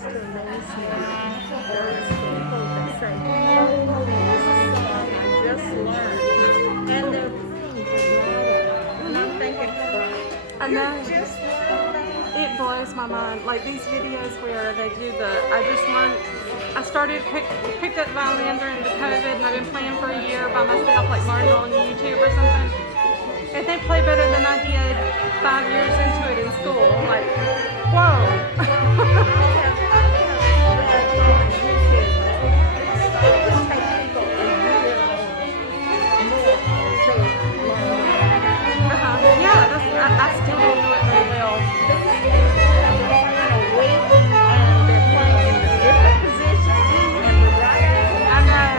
just amaze me. Those people that say, oh, this is something I just learned. And they're playing vibrato. And I'm thinking, I you know. just learned that? It blows my mind. Like these videos where they do I just learned, I picked up violin during the COVID and I've been playing for a year by myself, like learning on YouTube or something. And they play better than I did 5 years into it in school. I'm like, whoa. I still don't know it very well. I know.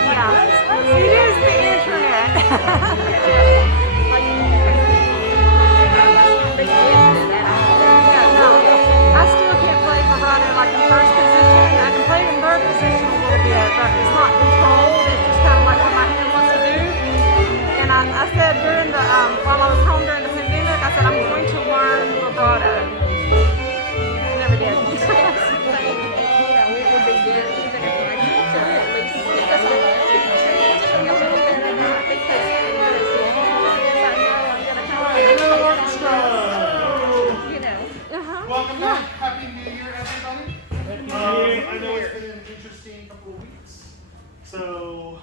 Yeah. It is the internet. I still can't play vibrato like in first position. I can play it in third position a little bit, but it's not controlled. It's just kind of like what my hand wants to do. And I said during the while I was home during the pandemic, I said I'm going to learn vibrato. Never did. Welcome back. Happy New Year, everybody. I know it's been an interesting couple of weeks. So,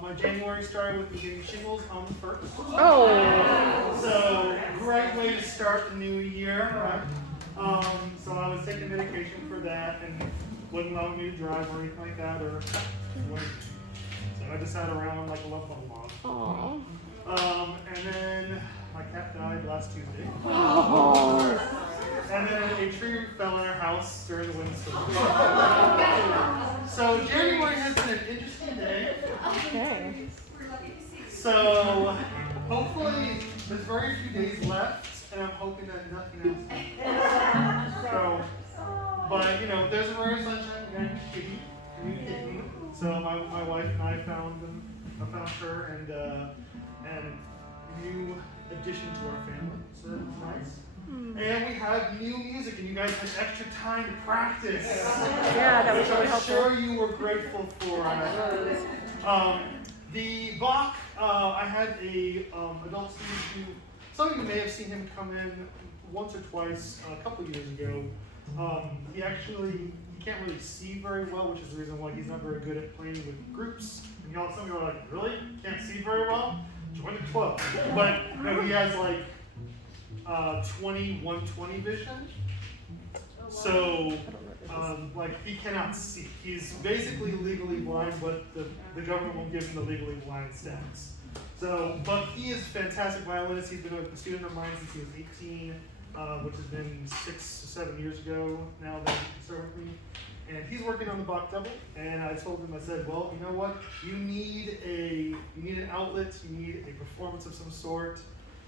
my January started with me getting shingles on the 1st. Oh. So, great way to start the new year, right? So I was taking medication for that and wouldn't allow me to drive or anything like that. So I just sat around like a love bubble mom. And then my cat died last Tuesday. Oh. And then a tree fell in our house during the windstorm. So January has been an interesting day. Okay. So hopefully there's very few days left, and I'm hoping that nothing else. So, but you know, there's a rare sunshine and a new kitten. So my wife and I found her and new addition to our family. So that was nice. And we have new music, and you guys had extra time to practice. Yeah, that was really helpful. I'm sure you were grateful for the Bach. I had a adult student who, some of you may have seen him come in once or twice a couple years ago. He can't really see very well, which is the reason why he's not very good at playing with groups. And some of you are like, really? Can't see very well? Join the club. But no, he has like 20/120 vision. So, like he cannot see. He's basically legally blind, but the government won't give him the legally blind status. So, but he is a fantastic violinist. He's been a student of mine since he was 18, which has been 6 or 7 years ago now that he started with me. And he's working on the Bach double. And I told him, I said, well, you know what? You need an outlet. You need a performance of some sort.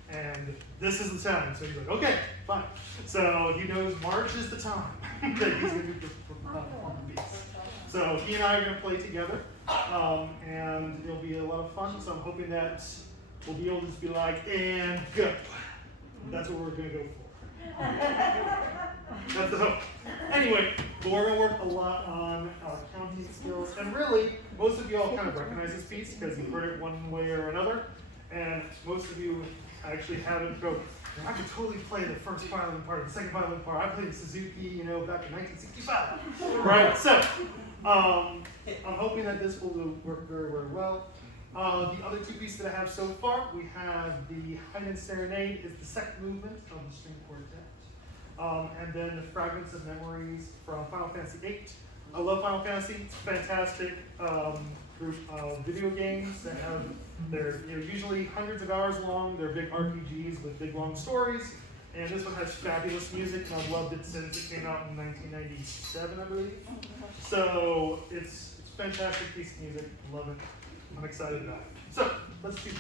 And this is the time. So he's like, okay, fine. So he knows March is the time that he's going to perform the piece. So he and I are going to play together, and it'll be a lot of fun. So I'm hoping that we'll be able to just be like, and go. That's what we're going to go for. That's the hope. Anyway, but we're going to work a lot on our counting skills. And really, most of you all kind of recognize this piece because you've heard it one way or another. And most of you actually have it go, I could totally play the first violin part, the second violin part. I played Suzuki, back in 1965. Right? So, I'm hoping that this will work very, very well. The other two pieces that I have so far, we have the Haydn Serenade, is the second movement of the string quartet. And then the Fragments of Memories from Final Fantasy VIII. I love Final Fantasy. It's a fantastic group of video games that they're usually hundreds of hours long. They're big RPGs with big long stories. And this one has fabulous music, and I've loved it since it came out in 1997, I believe. So it's a fantastic piece of music. Love it. I'm excited about it. So let's do.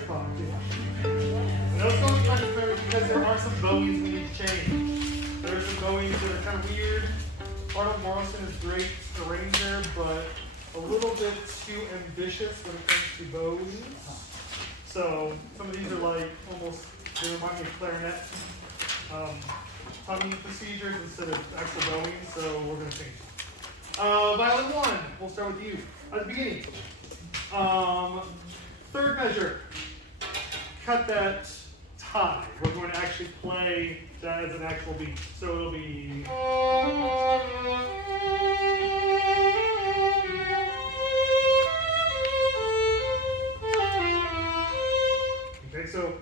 5. Yeah. And those going kind of clear because there are some bowies we need to change. There are some bowies that are kind of weird. Arnold Morrison is great arranger, but a little bit too ambitious when it comes to bowies. So some of these are like almost, they remind me of clarinet humming procedures instead of actual bowing, so we're going to change it. Violin 1, we'll start with you. At the beginning, third measure, cut that tie. We're going to actually play that as an actual beat. So it'll be... Okay, so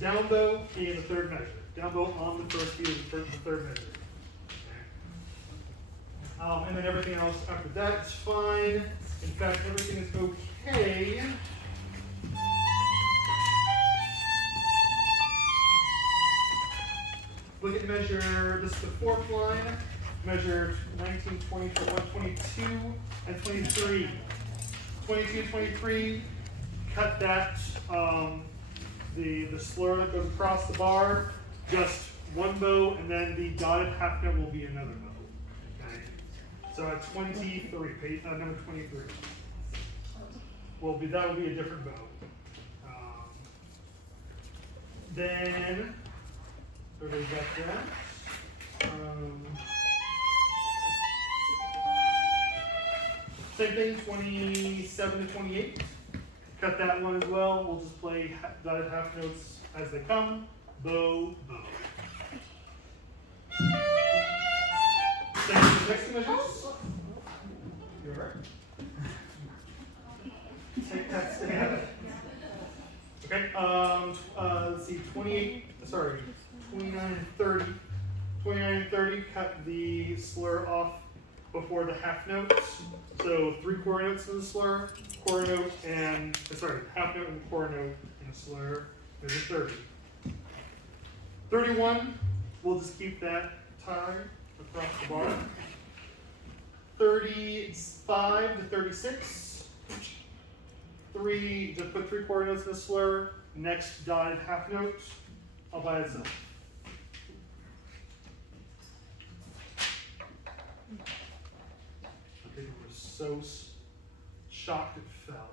down bow in the third measure. Down bow on the first beat of the third measure. And then everything else after that is fine. In fact, everything is okay. Look at measure, this is the fourth line, measure 19, 20, 21, 22, and 23. 22, 23, cut that, the slur that goes across the bar, just one bow, and then the dotted half note will be another bow. Okay. So at 23, number 23, that will be a different bow. Then, everybody got that. Same thing, 27 to 28. Cut that one as well. We'll just play dotted half notes as they come. Bow, bow. Same for the next two measures. You're right. Take that stand. Okay, let's see, 29 and 30. 29 and 30, cut the slur off before the half notes. So 3 quarter notes in the slur, quarter note and, half note and quarter note in the slur. There's a 30. 31, we'll just keep that tie across the bar. 35 to 36. Just put 3 quarter notes in the slur, next dotted half note, all by itself. I think we were so shocked it fell.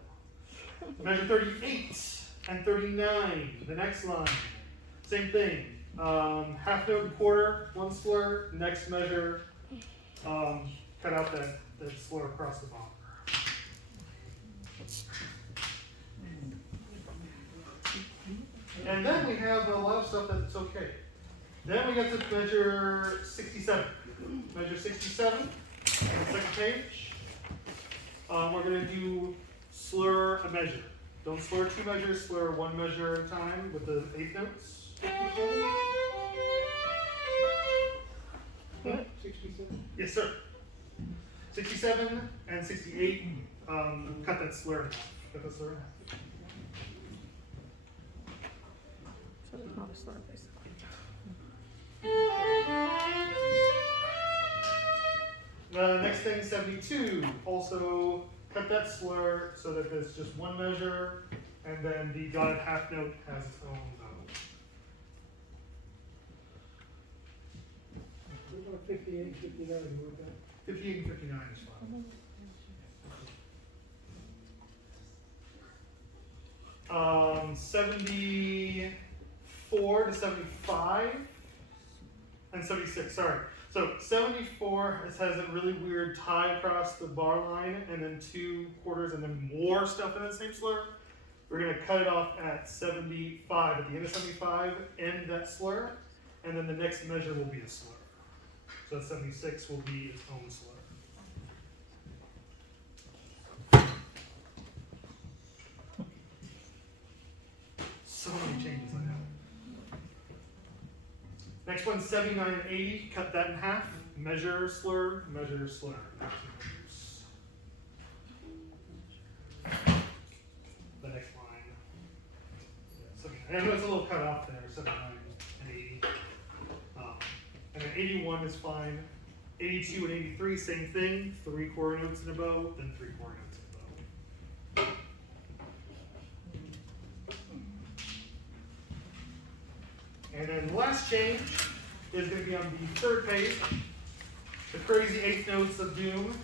Measure 38 and 39, the next line. Same thing. Half note and quarter, one slur, next measure, cut out that slur across the bar. And then we have a lot of stuff that's okay. Then we get to measure 67. Measure 67 on the second page. We're going to do slur a measure. Don't slur 2 measures, slur 1 measure at a time with the 8 notes. What? 67? Yes, sir. 67 and 68, cut that slur in half. Cut that slur in half. So it's not a slur, basically. Next thing, 72. Also cut that slur so that there's just 1 measure, and then the dotted half note has its own bow. What about 58 and 59? You want that? 58 and 59 is fine. 74 to 75 and 76, sorry. So 74 has a really weird tie across the bar line and then 2 quarters and then more stuff in the same slur. We're going to cut it off at 75. At the end of 75, end that slur, and then the next measure will be a slur. So 76 will be its own slur. So many changes I know. Next one, 79 and 80, cut that in half. Measure, slur, measure, slur. The next line. I know it's a little cut off there, 79 and 80. And then 81 is fine. 82 and 83, same thing. 3 quarter notes in a bow, then 3 quarter notes in a bow. And then the last change is going to be on the third page. The crazy 8 notes of doom,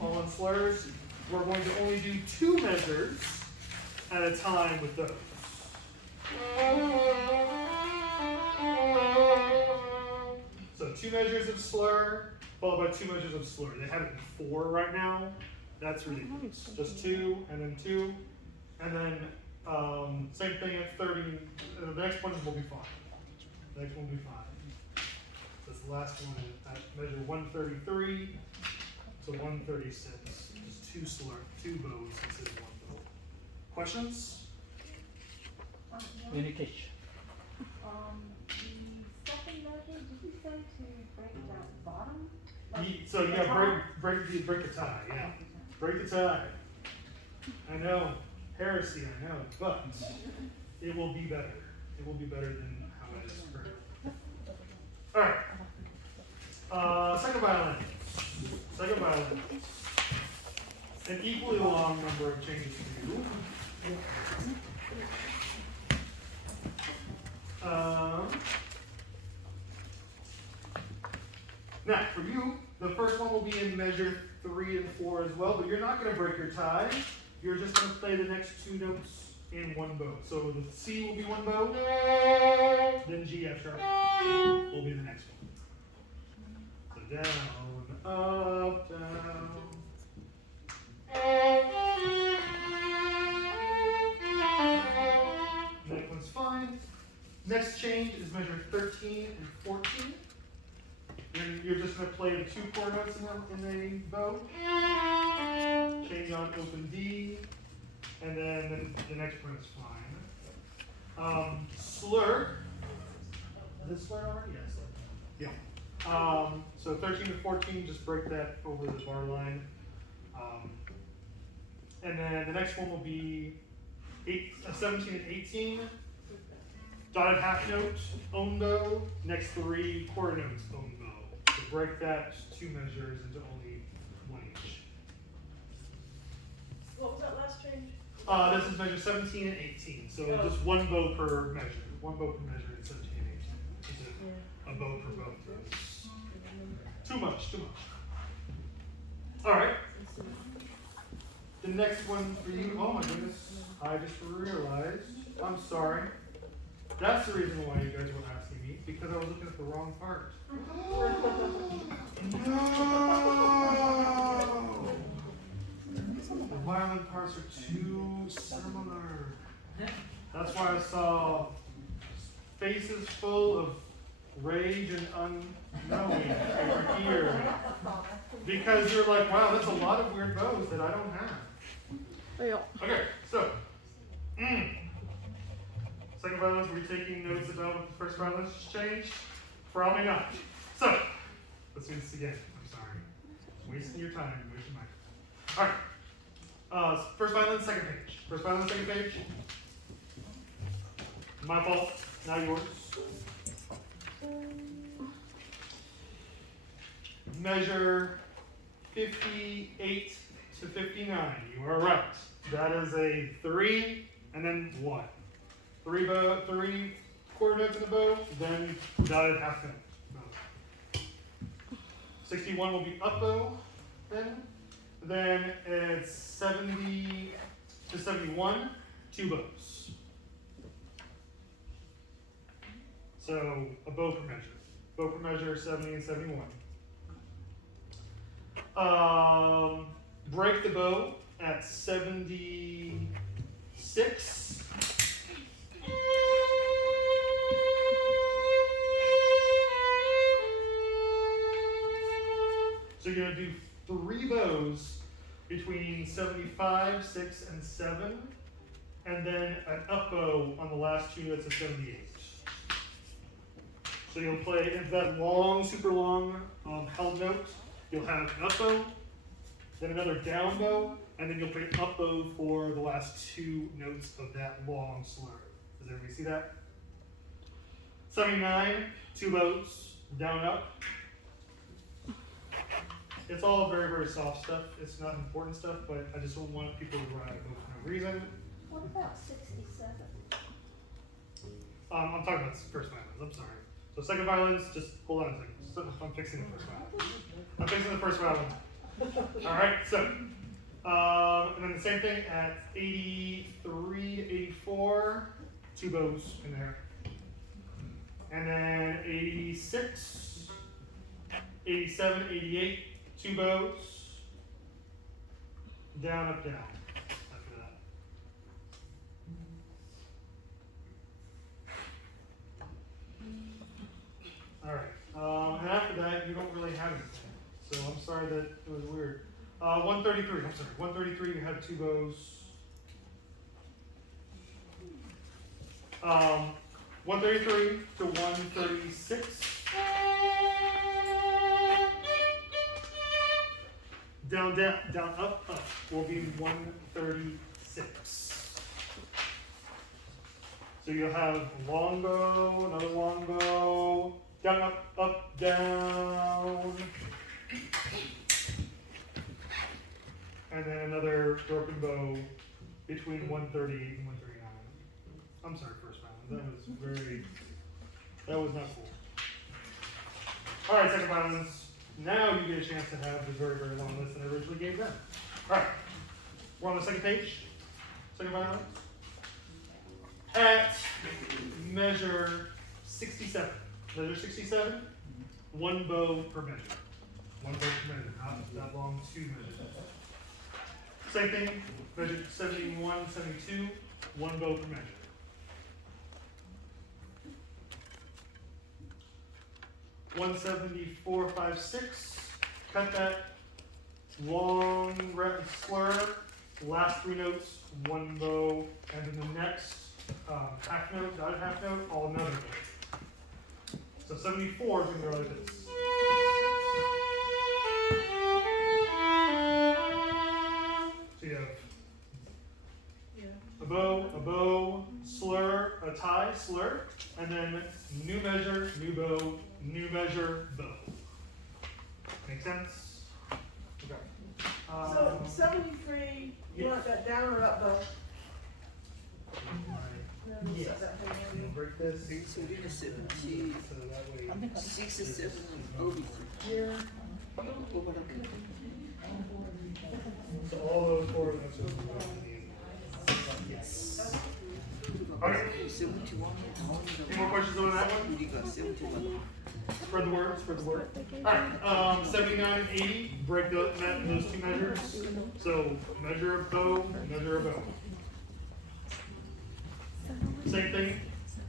all on slurs. We're going to only do 2 measures at a time with those. So 2 measures of slur, followed by 2 measures of slur. They have it in 4 right now. That's ridiculous. Just 2, and then 2, and then same thing at 30. The next one will be 5. The next one will be 5. That's the last one at measure 133 to 136. Just 2 slur, 2 bows instead of 1 bow. Questions? Communication. The second measure, did you say to break down the bottom? So yeah, break the tie. Yeah, break the tie. I know, heresy. I know, but it will be better. It will be better than how it is currently. All right. Second violin. Second violin. An equally long number of changes to do. Now, for you, the first one will be in measure 3 and 4 as well, but you're not going to break your tie. You're just going to play the next 2 notes in 1 bow. So the C will be 1 bow, then G F sharp will be the next one. So down, up, down. That one's fine. Next change is measure 13 and 14. You're just going to play the 2 chord notes in a bow. Change on open D, and then the next one is fine. Slur. Is it slur already? Yes. Yeah. So 13 to 14, just break that over the bar line. And then the next one will be 17 and 18. Dotted half note, own bow. Next 3 quarter notes, own bow. So break that 2 measures into only 1 each. What was that last change? This is measure 17 and 18. So just 1 bow per measure. 1 bow per measure in 17 and 18. Is a bow per bow. Too much. All right. The next one for you. Oh my goodness. I just realized. I'm sorry. That's the reason why you guys were asking me, because I was looking at the wrong part. No! The violent parts are too similar. That's why I saw faces full of rage and unknowing over here. Because you're like, wow, that's a lot of weird bows that I don't have. Yeah. Okay, so. Second violence, were you taking notes about what the first violence changed? Probably not. So, let's do this again. I'm sorry. Wasting your time, wasting mine. Alright. First violence, second page. First violence, second page. My fault, now yours. Measure 58 to 59. You are right. That is a 3 and then 1. 3 quarter notes in the bow, then dotted half note. Bow. 61 will be up bow, then it's 70 to 71, 2 bows. So a bow per measure. Bow per measure, 70 and 71. Break the bow at 76. So you're going to do 3 bows between 75, 6, and 7, and then an up bow on the last 2 notes of 78. So you'll play into that long, super long held note. You'll have an up bow, then another down bow, and then you'll play up bow for the last 2 notes of that long slur. Does everybody see that? 79, 2 bows, down up. It's all very, very soft stuff. It's not important stuff, but I just don't want people to ride for no reason. What about 67? I'm talking about first violins, I'm sorry. So second violins, just hold on a second. So I'm fixing the first violin. I'm fixing the first violin. Alright, so, and then the same thing at 83 to 84, two bows in there. And then 86, 87, 88, two bows. Down, up, down. After that. Alright, and after that, you don't really have anything. So I'm sorry that it was weird. 133, I'm sorry. 133, you have two bows. 133 to 136. Down, down, down, up, up will be 136. So you'll have long bow, another long bow, down, up, down. And then another broken bow between 138 and 139. I'm sorry, first violin. That was not cool. Alright, second violins. Now you get a chance to have the very, very long list that I originally gave them. Alright, we're on the second page. Second violin. At measure 67. Measure 67, one bow per measure. One bow per measure, not that long, two measures. Same thing, measure 71, 72, one bow per measure. One 74, 5, 6. Cut that long slur. Last three notes, one bow, and then the next half note, dotted half note, all another bow. So 74 is going to go like this. So you have a bow, slur, a tie, slur, and then new measure, new bow, new measure, bow. Make sense? Okay. So 73, you want that down or up bow? Yes. You'll break this. So we got 70, So that way. 67 and over. Yeah. So all those four notes are yes. Okay. 71. Any more questions on that one? We got 71. Spread the word, spread the word. Alright, 79 and 80, break those two measures. So measure a bow, measure a bow. Same thing,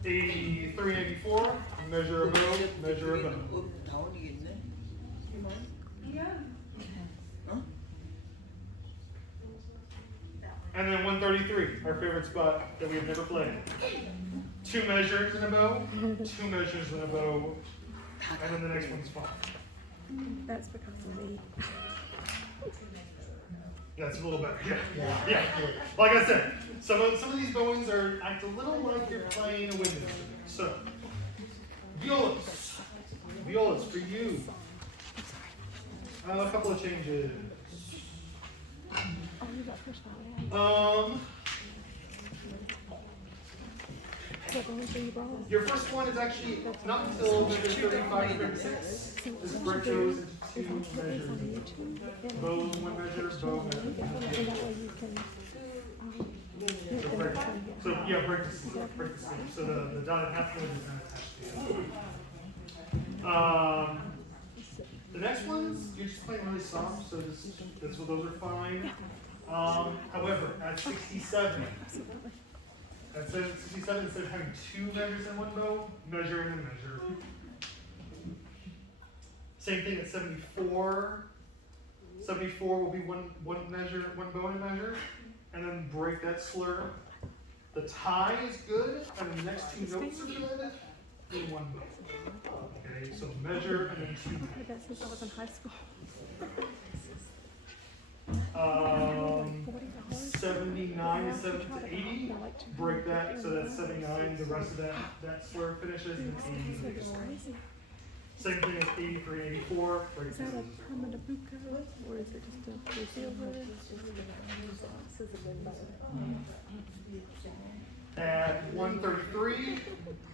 83 and 84, measure a bow, measure a bow. Up, down again. And then 133, our favorite spot that we have never played. Two measures in a bow, two measures in a bow, and then the next one's fine. That's because of me. That's a little better, yeah. Like I said, some of these bowings act a little like you're playing a wind instrument. So, violas for you. A couple of changes. Your first one is actually not until measure 35 to 36. This break goes into two measures. Bow one measure, bow measure. So yeah, break the sleeve. So the dotted half note is not attached to it. The next ones, you're just playing really soft, so that's what those are fine. However, at 67, instead of having two measures in one bow, measure and a measure. Same thing at 74. 74 will be one measure, one bow and a measure, and then break that slur. The tie is good, and the next two notes are good in one bow. Okay, so measure and then two. Since I was in high school. 79 to 80, break that, so that's 79, the rest of that slur finishes, and 80 is same thing as 83, 84, break Is that a those. permanabuca or is it just a silver? At 133, 3,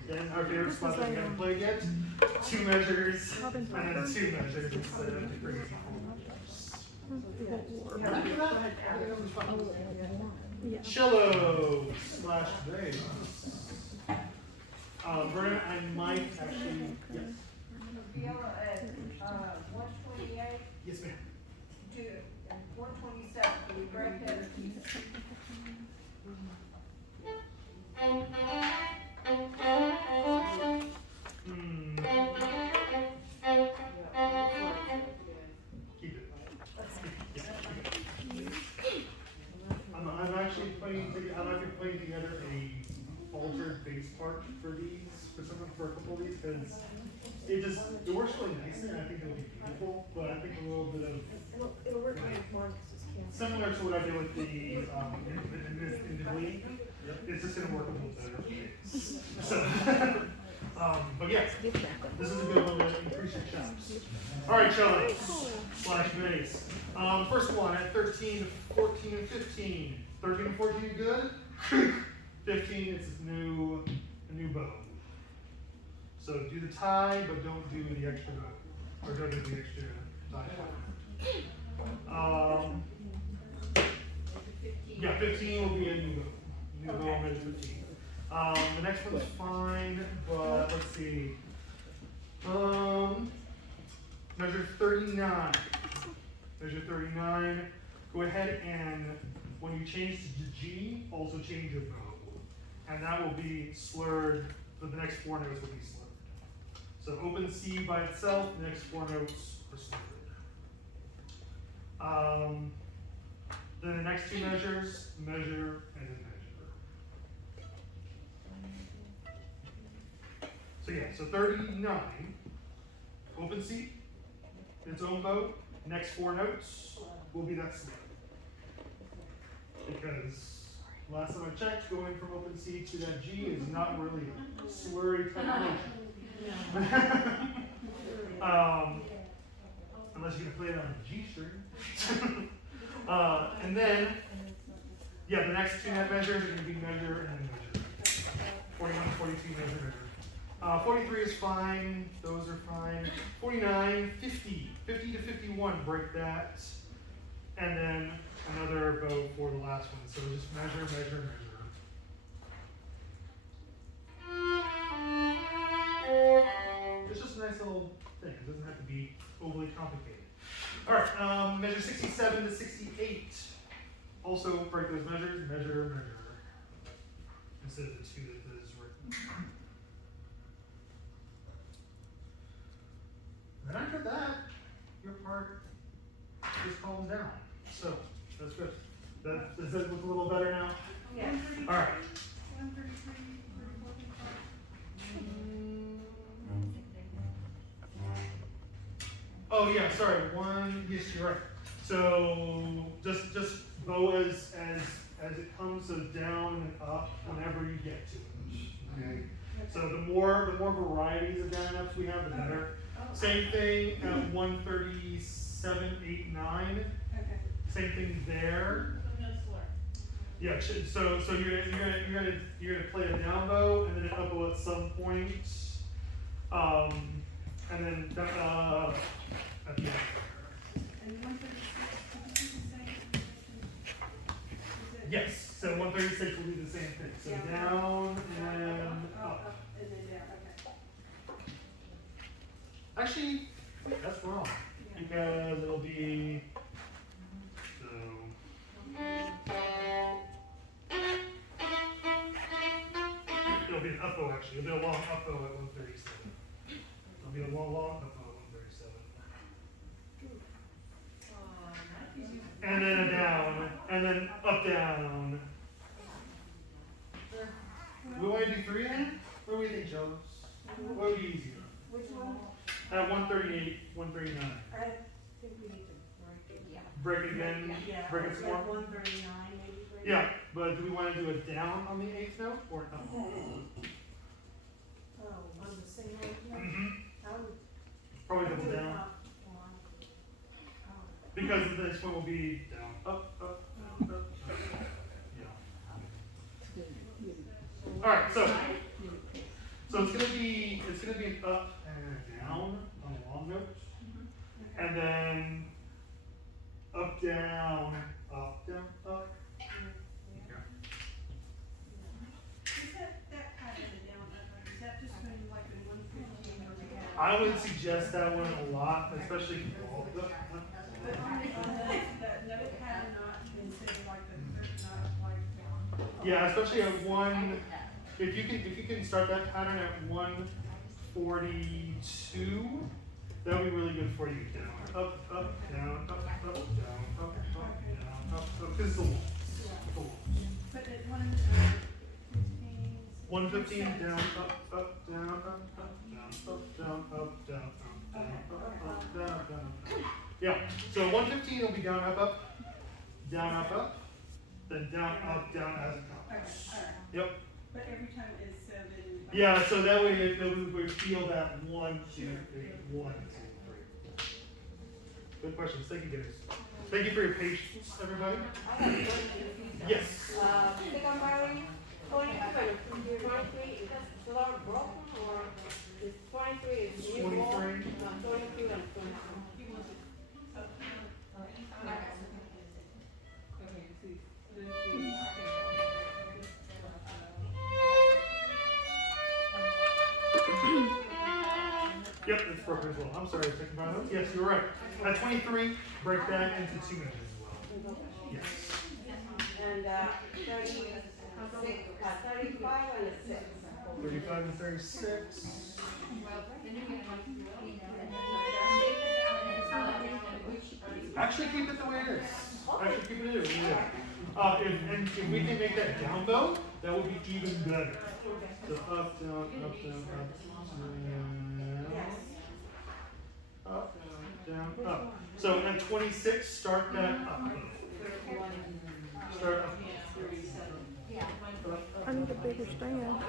then our favorite spot that we haven't played yet. 2 measures, and then 2 measures instead of the crazy 4 measures. And after that, everything else is fine. Cello / bass. Vernon and Mike actually, yes. Viola at 128 Yes, ma'am. to 127. Can we break that? Keep it. I'm actually playing together a altered bass part for a couple of these, because it works really nicely, and I think it'll be beautiful, but I think a little bit of It'll work on one because it's canceled. similar to what I did with the in the Glee. It's just gonna work a little better for bass. So but yeah, this is a good one to increase your chops. Alright, cello / bass. First one at 13, 14, and 15. 13 and 14 good. 15 is a new bow. So do the tie, but don't do the extra bow. Or don't do the extra tie. Yeah, 15 will be a new bow. New bow measure 15. The next one's fine, but let's see. Measure 39. Measure 39. Go ahead and when you change to G, also change your bow. And that will be slurred, so the next 4 notes will be slurred. So open C by itself, the next 4 notes are slurred. Then the next 2 measures, measure and then measure. So yeah, so 39, open C, its own bow, next 4 notes will be that slurred. Because last time I checked, going from open C to that G is not really a slurry type motion. Unless you can play it on a G string. And then, yeah, the next 2 net measures are going to be measure and then measure. 41, 42, measure. 43 is fine, those are fine. 49, 50, 50 to 51, break that. And then another bow for the last one. So just measure, measure, measure. It's just a nice little thing. It doesn't have to be overly complicated. All right, measure 67 to 68. Also break those measures, measure, measure. Instead of the 2 that is written. And after that, your part just calms down. So that's good. Does it look a little better now? Yes. All right. 133, 34, Oh yeah, sorry. Yes, you're right. So just bow as it comes, so down and up whenever you get to it. Okay. So the more varieties of down and ups we have, the better. Same thing at 137, 8, 9. Okay. Same thing there. No slur. Yeah. So you're gonna play a down bow and then an up bow at some point. And then at the end. And 136, did you do the same? Yes. So 136 will be the same thing. So down and up. And then down, okay. Actually, that's wrong. Because it'll be so. It'll be an up bow actually. It'll be a long up bow at 137. It'll be a long up bow at 137. And then a down, and then up down. We want to do 3 then? What do we think, Joe? What would be easier? Which one? At 138, 139. I think we need to break it. Yeah. Break it again, Yeah. break it some more? 139 maybe. Break it. Yeah, but do we want to do a down on the 8th note or an up? Oh, on the single note? Mm-hmm. I would. Probably I double would down. up one. Oh. Because the next one will be down, up, up, down, up, up. Yeah. Alright, so So it's gonna be an up and a down on a long note, and then up, down, up, down, up. Yeah. Is that pattern down, is that just been like in 115 or we have? I would suggest that one a lot, especially all the. But that note pattern not been saying like not like. Yeah, especially at one. If you can start that pattern at 142, that would be really good for you. Down, up, down, up, down, up, down, up, because it's the wall. The wall. But at 115 down, up, down, up, down, up, down, up, down, up, down. Yeah. So 115 will be down, up, then down, up, down as it comes. Yep. But every time it's so then. Yeah, so that way we feel that 1, 2, 3, 1, 2, 3. Good questions. Thank you, guys. Thank you for your patience, everybody. Yes. Secondary, 23, is that slot broken or is 23 is new wall? 23. 22 and 24. Yep, it's broken as well. I'm sorry, second round. Yes, you're right. At 23, break that into 2 measures as well. Yes. And 35 and 6. 35 and 36. Actually, keep it the way it is. Actually, keep it the way it is. And if we can make that down bow, that would be even better. So up, down, up, down, up, down, up. So at 26, start that up. Start up. I need a bigger stand.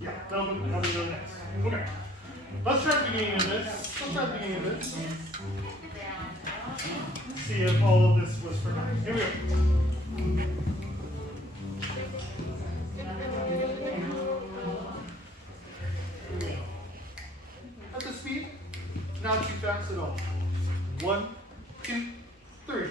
Yeah, that'll be really nice. Okay. Let's try the beginning of this. See if all of this was forgotten. Here we go. At the speed, not too fast at all. 1, 2, 3.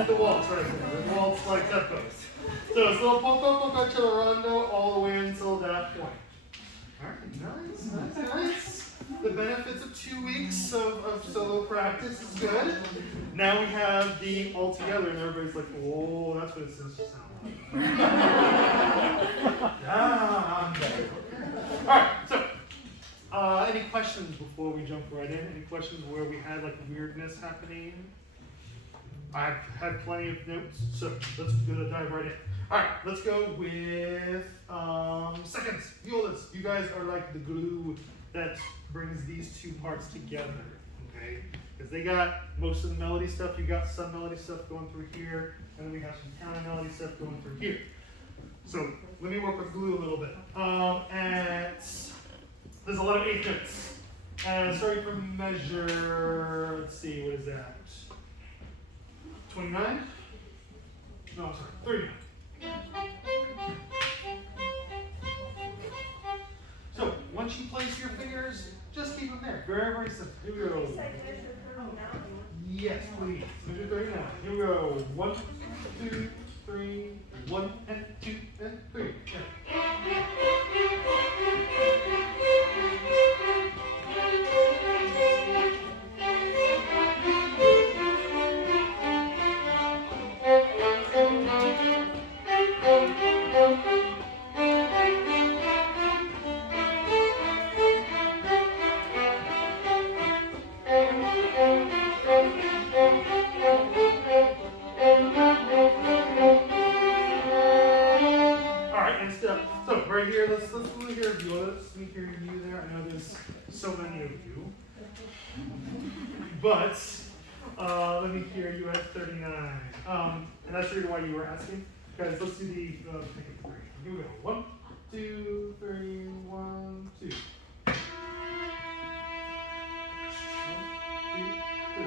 is the waltz right there. The waltz like tempo. So it's a little poco accelerando all the way until that point. Alright, nice. The benefits of 2 weeks of solo practice is good. Now we have the all together, and everybody's like, oh, that's what it's supposed to sound like. Alright, so any questions before we jump right in? Any questions where we had like weirdness happening? I've had plenty of notes, so let's dive right in. Alright, let's go with seconds, violas. You guys are like the glue that brings these two parts together, okay? Because they got most of the melody stuff, you got some melody stuff going through here, and then we have some counter melody stuff going through here. So let me work with glue a little bit. And there's a lot of eighth notes. And starting from measure, let's see, what is that? 29? No, I'm sorry, 39. So once you place your fingers, just keep them there. Very, very simple. Here we go. Yes, please. Measure 39. Here we go. 1, 2, 3. 1 and 2 and 3. Yeah. Let's hear violas. Let me hear you there. I know there's so many of you. But let me hear you at 39. And that's the reason why you were asking. Guys, let's do the pick of 3. Here we go. 1, 2, 3, 1, 2. 1, 2, 3.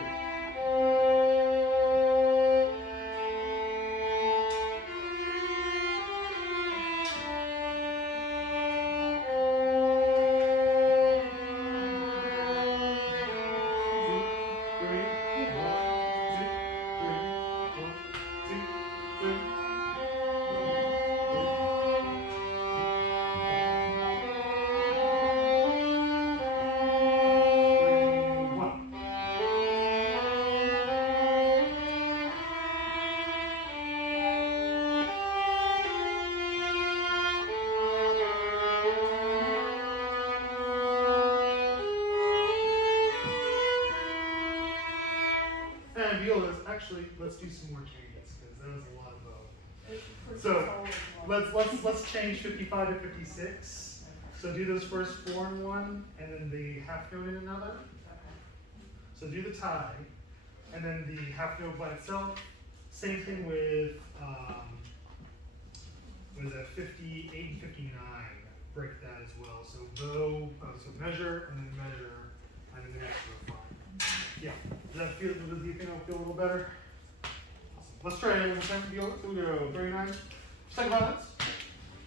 And violas, actually, let's do some more changes because that was a lot of So let's change 55 to 56. So do those first 4 in one, and then the half note in another. So do the tie, and then the half note by itself. Same thing with what is that? 58 and 59. Break that as well. So bow, so measure, and then measure, and then the next row. Yeah. Does you think it'll feel a little better? Awesome. Let's try it one more time. Violas. So we go 39. Second violence.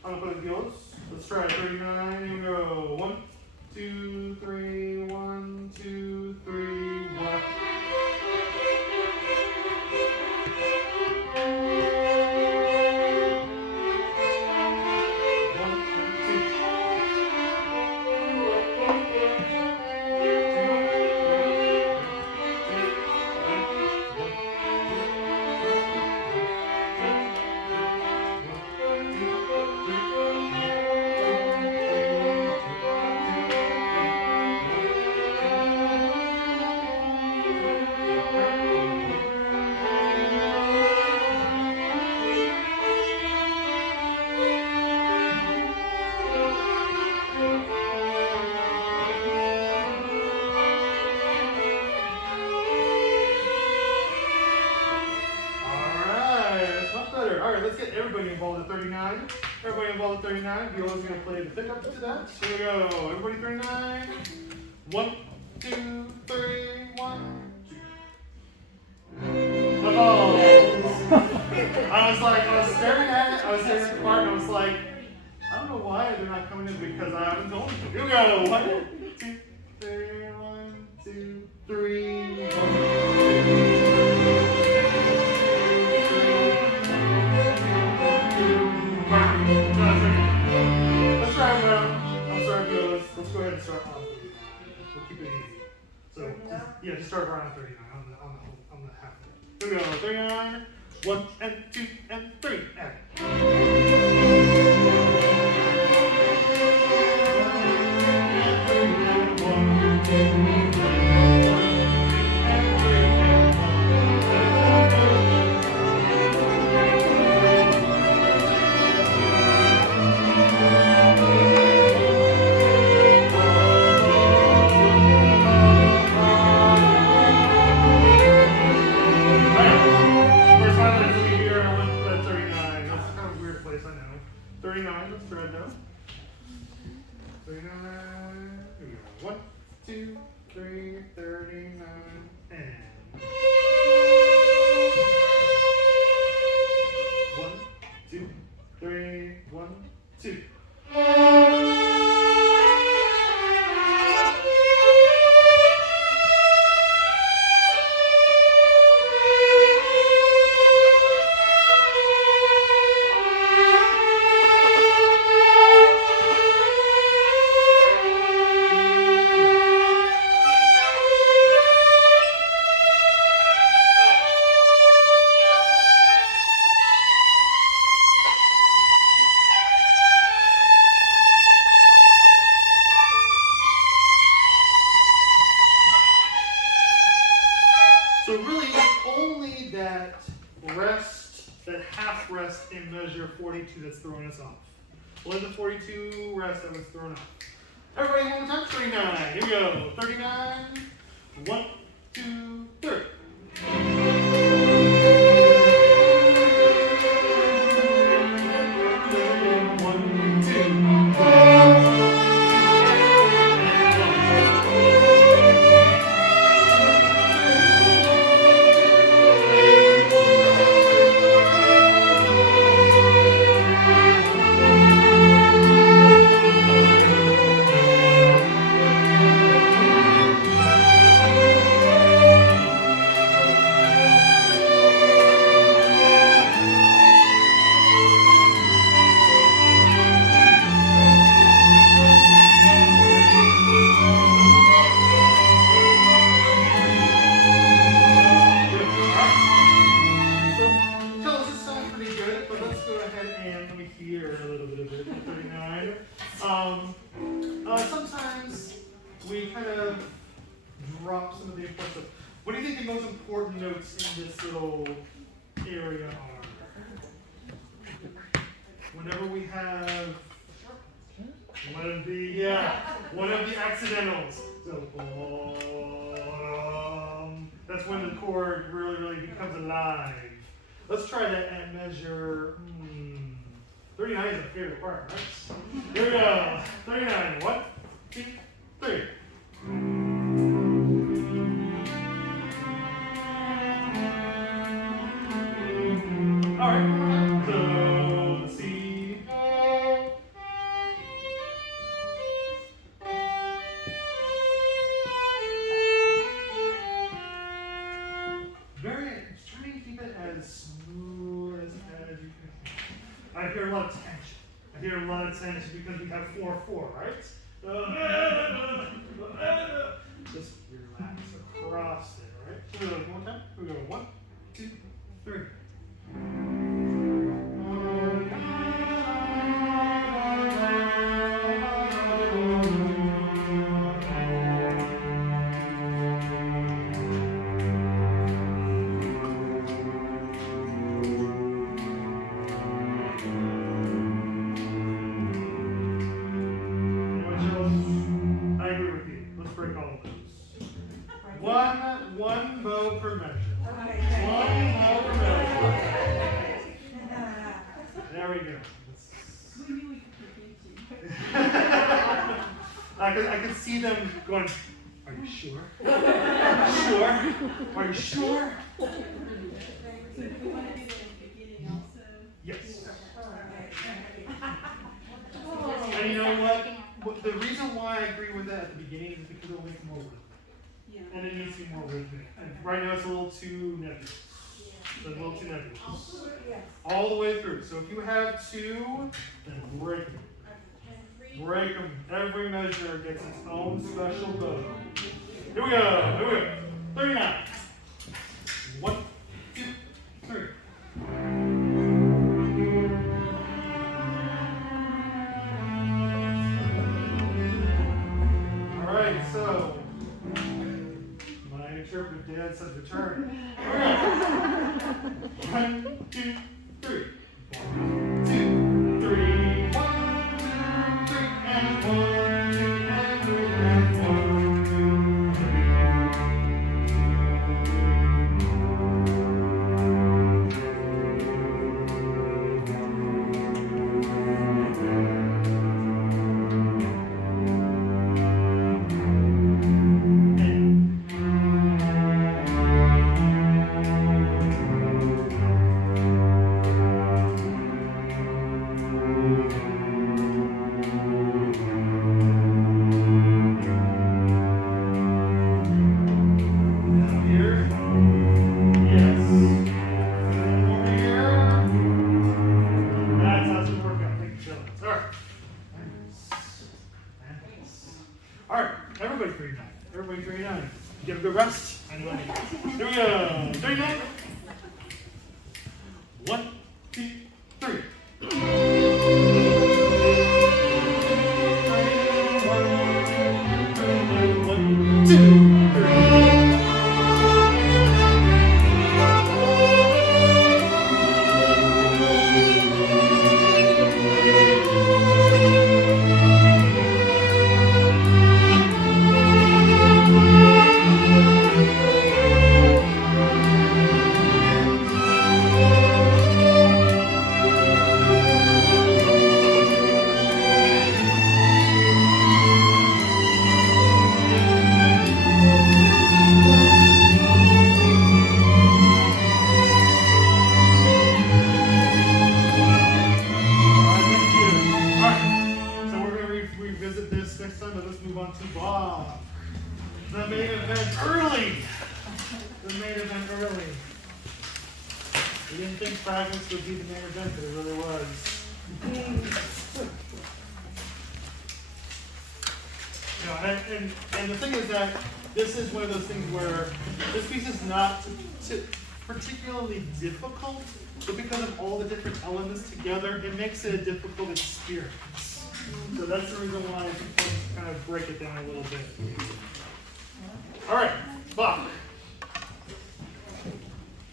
I'm gonna put in violas. Let's try 39. Here we go. 1, 2, 3. 1, 2, 3. 1. Everybody involved at 39. Everybody involved at 39. Viola's going to play the pickup to that. So here we go. Everybody 39. 1, 2, 3, 1. Oh. I was staring at it. I was staring at the part and I was like, I don't know why they're not coming in because I haven't told them. Here we go. 1, 2, 3, 1, 2, 3, 1, 2, 3. So yeah, just start around 39 on the half. Here we go. 39. 1 and 2 and 3 and. First time that's over here, I went to 39. That's kind of a weird place, I know. 39, let's try it now. 39. Here we go. 1, 2, 3, 39, and. 1, 2, 3, 1, 2. So really, it's only that rest, that half rest in measure 42 that's throwing us off. Only the 42 rest that was thrown off. Everybody, one more time. 39. Here we go. 39. 1, 2, 3. Sometimes we kind of drop some of the importance of. What do you think the most important notes in this little area are? Whenever we have one of the accidentals. So that's when the chord really becomes alive. Let's try that at measure. 39 is my favorite part, right? Here we go. 39. 1, 2, 3. All right. So let's see. Trying to keep it as smooth as you can. I hear a lot of tension. I hear a lot of tension because we have 4/4, right? Just relax across there, right? So one more time. We go 1, 2, 3. I agree with you. Let's break all of those. One bow per measure. One bow per measure. There we go. We knew we could defeat you. I could see them going, are you sure? Sure? Are you sure? So we want to do it in the beginning also. Yes. And you know what? The reason why I agree with that at the beginning is because it'll make it more rhythmic. Yeah. And it needs to be more rhythmic. And right now it's a little too nebulous. It's a little too nebulous. All the way through. So if you have 2, then break it. break them. Every measure gets its own special bow. Here we go. Here we go. 39. 1, 2, 3. All right, so my interpretive dad said return. Here we go. 1, 2, 3. 1, 2, 3. 1, 2, 3, and 1, 2, and 3, and 1, 2, 3. Down here. Yes. Over here. That's how it's gonna work out. Thank you, Phil. All right. Nice. All right. Everybody 39. Everybody 39. Get a good rest. I know I need. Here we go. 39. 1, 2, 3. One, two, three. Thank you. All right. So we're going to revisit this next time, but let's move on to Bob. The main event early. The main event early. We didn't think fragments would be the main event, but it really was. You know, and the thing is that this is one of those things where this piece is not particularly difficult, but because of all the different elements together, it makes it a difficult experience. So that's the reason why I think let's kind of break it down a little bit. All right, Bach.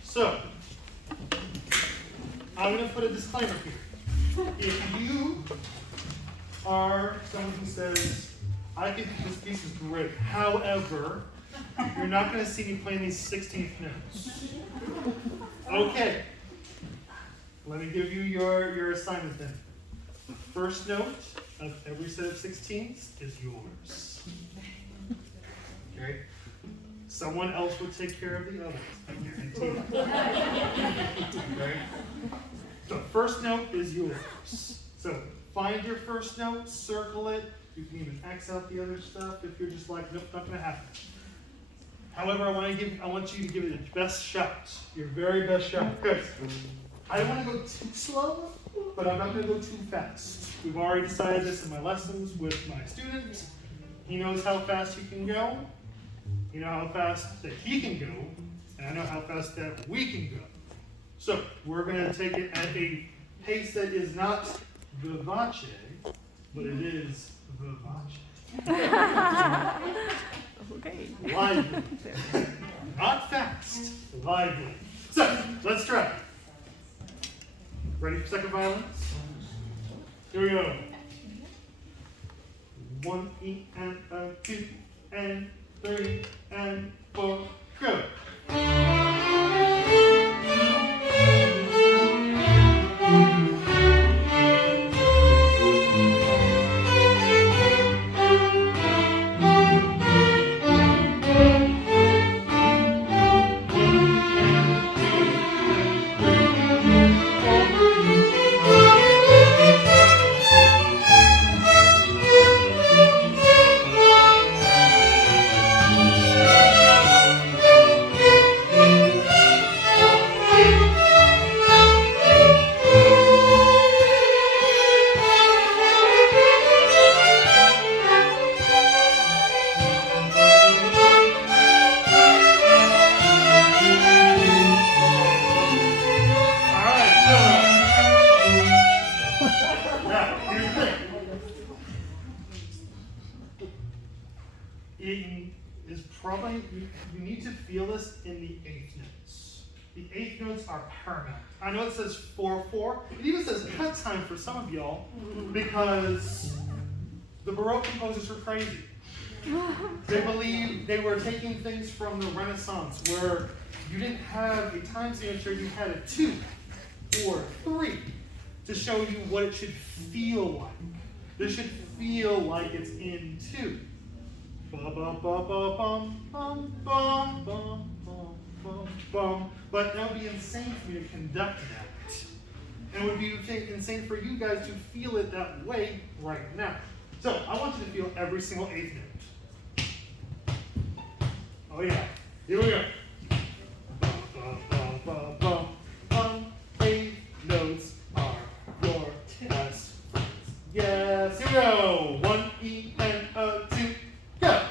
So, I'm going to put a disclaimer here. If you are someone who says, I think this piece is great, however, you're not going to see me playing these 16th notes. Okay. Let me give you your assignment then. The first note of every set of 16ths is yours. Okay? Someone else will take care of the others, I guarantee it. Okay? The first note is yours. So find your first note, circle it. You can even X out the other stuff if you're just like, nope, not gonna happen. However, I want you to give it your best shot, your very best shot. Good. I don't want to go too slow, but I'm not going to go too fast. We've already decided this in my lessons with my students. He knows how fast he can go. You know how fast that he can go, and I know how fast that we can go. So we're going to take it at a pace that is not vivace, but it is vivace. Okay. Lively. Not fast, lively. So, let's try. Ready for second violence? Here we go. 1 E and 2 and 3 and 4, go. fabulous in the eighth notes. The eighth notes are paramount. I know it says 4/4. It even says cut time for some of y'all because the Baroque composers were crazy. They believed they were taking things from the Renaissance where you didn't have a time signature, you had a 2 or 3 to show you what it should feel like. This should feel like it's in 2. Bum, bum, bum, bum, bum, bum, bum, bum, bum, bum. But that would be insane for me to conduct that. And it would be insane for you guys to feel it that way right now. So I want you to feel every single eighth note. Oh yeah, here we go. Bum, bum, bum, bum, bum, bum. Eighth notes are your best friends. Yes, here we go. 1 E N O 2, go.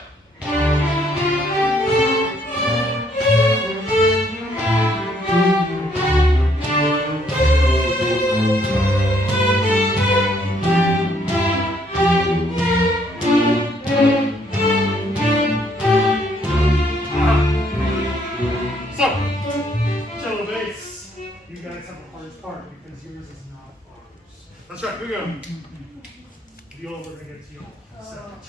You guys have the hardest part because yours is not ours. That's right, here we go. Viola, we're going to get to you in a second.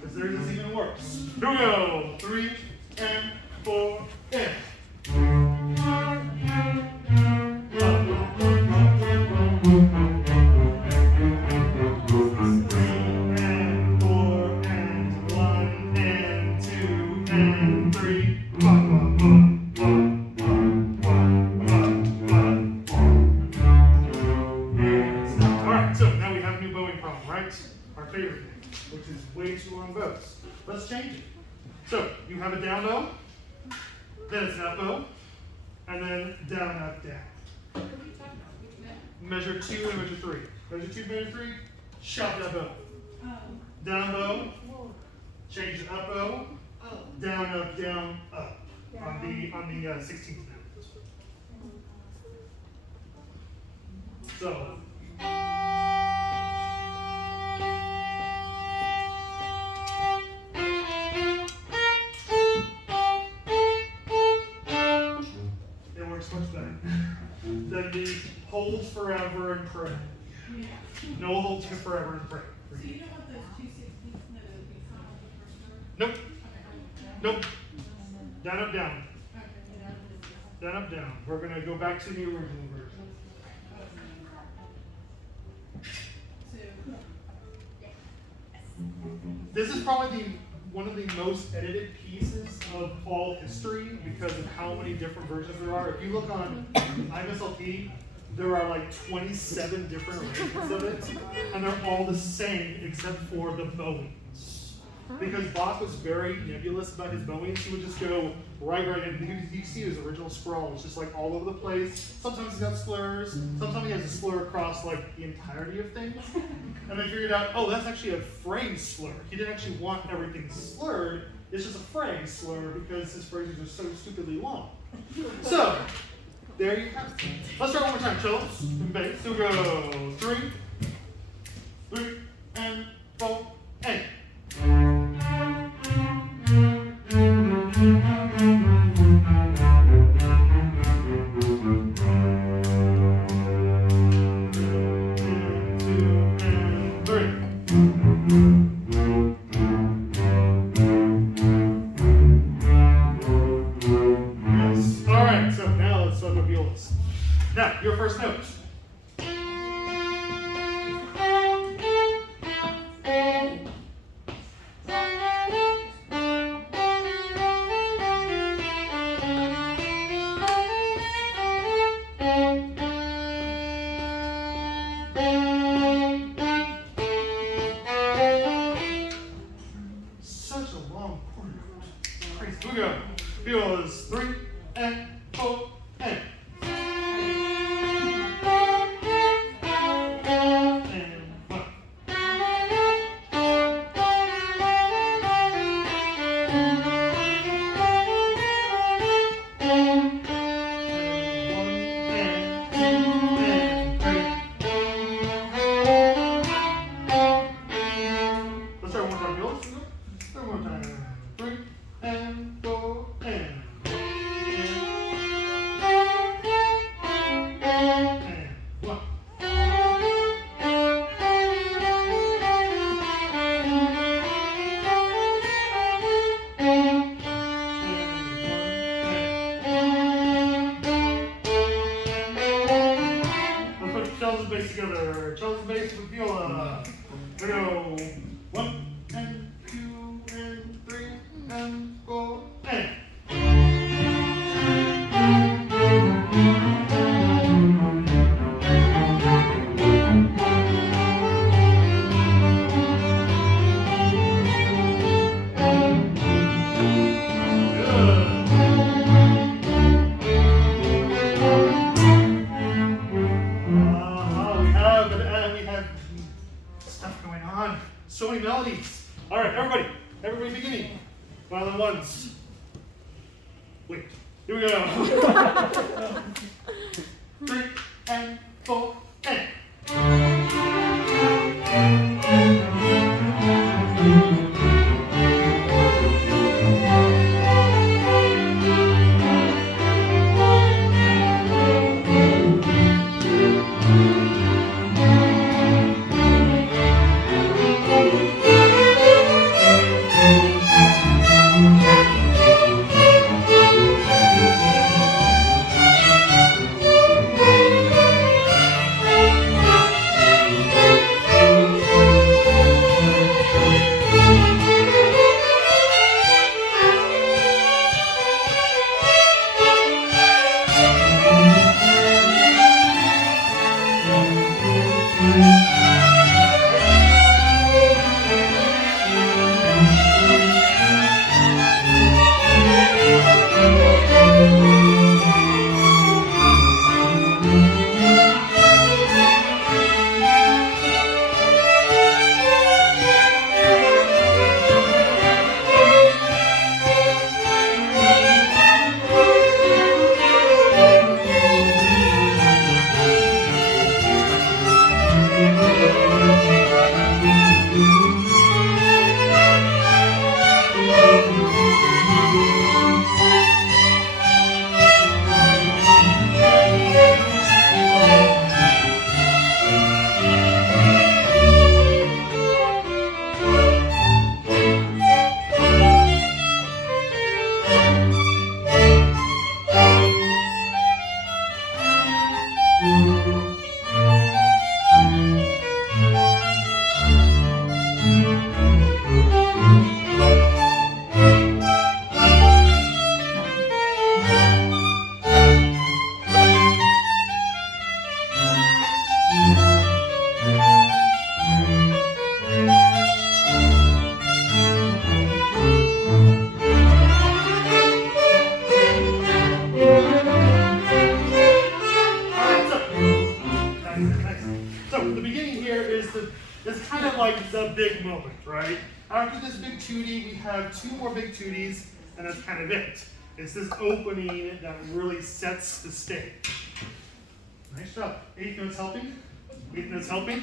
Because theirs is even worse. Here we go. 3 and 4 and. 1 and 2 and 3. Our favorite thing, which is way too long bows. Let's change it. So you have a down bow, then it's an up bow, and then down, up, down. Measure 2 and measure 3. Measure 2, measure 3, shop that bow. Down bow, change the up bow, down, up. On the 16th note. So. Much better than the hold forever and pray. Yeah. No hold to forever and pray. So you don't want those 2 16ths that would be common with the first word? Nope. Nope. Down, up, down. Okay. Down, up, down. We're going to go back to the original version. This is probably one of the most edited pieces of all history because of how many different versions there are. If you look on MSLP, there are like 27 different arrangements of it, and they're all the same except for the bowings. Because Bach was very nebulous about his bowings, he would just go right, and you see his original scroll, it's just like all over the place. Sometimes he's got slurs, sometimes he has a slur across like the entirety of things. And they figured out, oh, that's actually a phrase slur. He didn't actually want everything slurred, it's just a phrase slur because his phrases are so stupidly long. So, there you have it. Let's try one more time, cellos and bass. So we go 3 and 4 and. Now, your first note. Such a long quarter note. Crazy. Here we go. Here is 3 and 4 and. Let's try one more time, Bill. One more time. 3 and 4 and. Charles' bass together. Charles' bass with viola. We go 1 and 2 and 3 and 4 and. We have stuff going on. So many melodies. All right, everybody beginning. Violin ones. Wait, here we go. 3 and 4 and. Big moment, right? After this big tootie, we have 2 more big tooties, and that's kind of it. It's this opening that really sets the stage. Nice job. 8th notes helping? 8th notes helping?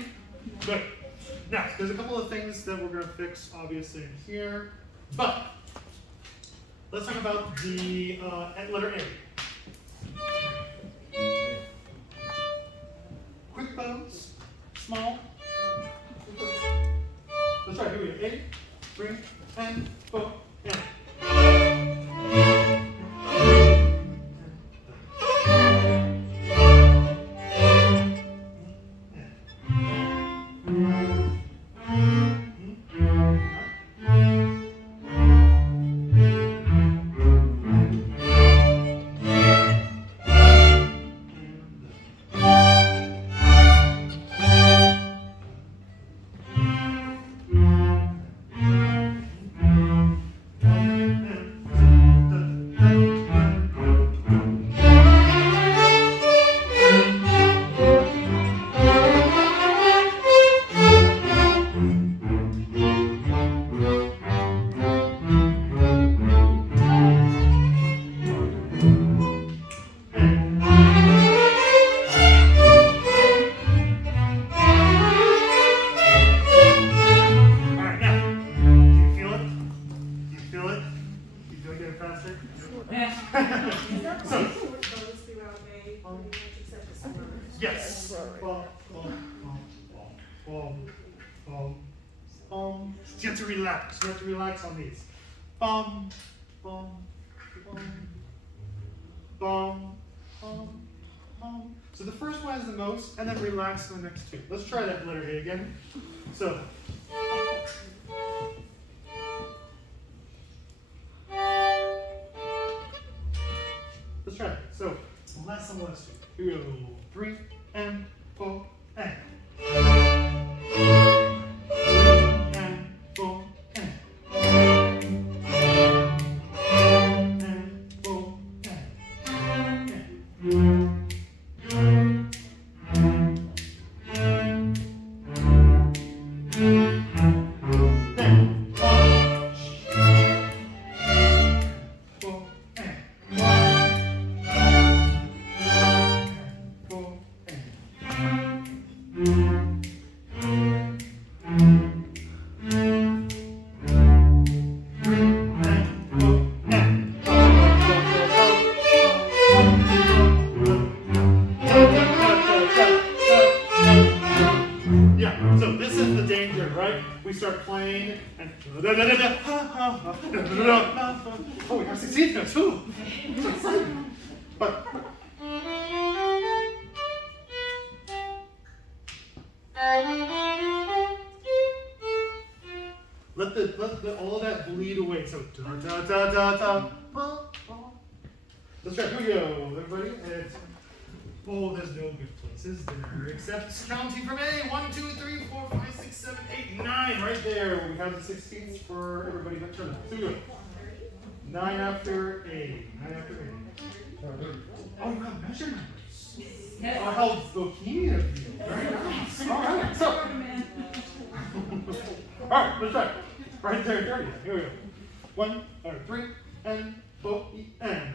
Good. Now, there's a couple of things that we're going to fix, obviously, in here, but let's talk about the letter A. Quick bones, small. Let's try, here we go. 8, 3, and 4, and. Yes. You have to relax. You have to relax on these. Bum, bum, bum, bum, bum, So the first one is the most, and then relax on the next two. Let's try that letter A again. So. Let's try it. So less and less. Here we go. 3 and 4 and. 3 and 4 and. 4 and. Yeah, so this is the danger, right? We start playing and oh, we have 16 notes too. But let all of that bleed away. So da da da da da. Let's try. Here we go, everybody. It's, oh, there's no good places there except counting from A. 1, 2, 3, 4, 5, 6, 7, 8, 9. Right there. We have the 16ths for everybody. Let's try that. So we go. 9 after A. 9 after A. Oh, you have measure numbers. Oh, how bohemian of you. Very nice. All right. So. All right. Let's try. Right there. Dirty. Here we go. 1, 3, and 4, and.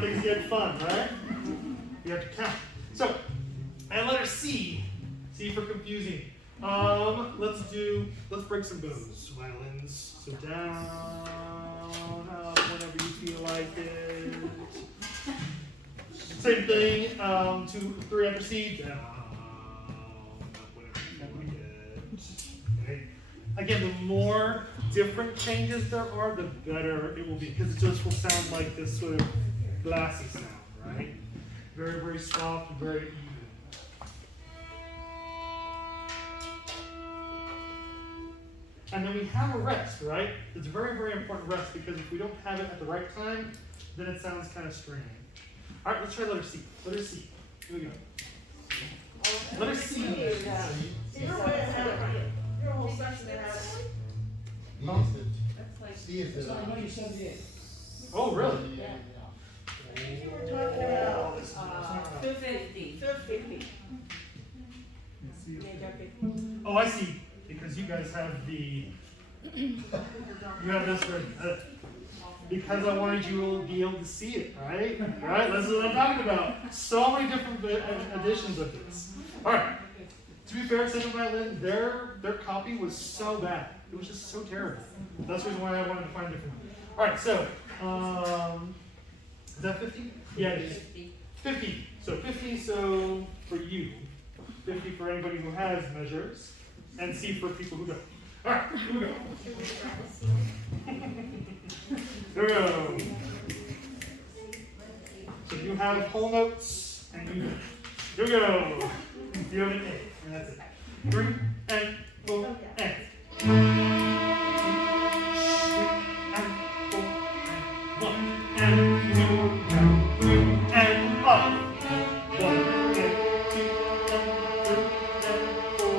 Things get fun, right? You have to count. So, and letter C. C for confusing. Let's break some bows, violins. So down, up, whenever you feel like it. Same thing, 2, 3 after C, down, up, whenever you feel like it. Okay. Again, the more different changes there are, the better it will be, because it just will sound like this sort of glassy sound, right? Very, very soft, very even. And then we have a rest, right? It's a very, very important rest, because if we don't have it at the right time, then it sounds kind of strange. All right, let's try letter C. Letter C. Here we go. Letter C. Your whole section has. C is the. 178. Oh, really? Yeah. You were talking about, 50. 50. Oh, I see. Because you guys have the. You have this. because I wanted you to be able to see it, right? Right? That's what I'm talking about. So many different editions of this. All right. To be fair, second violin, their copy was so bad. It was just so terrible. That's the reason why I wanted to find a different one. All right, so is that 50? Yeah, it is. 50. So 50. So for you, 50 for anybody who has measures, and C for people who don't. All right, here we go. Here we go. So you have whole notes, and you. Here we go. You have an A, and that's it. 3 and 4 and. And 2 and up. 1 and 2 and 3 and 4 and 1 and 2 and 4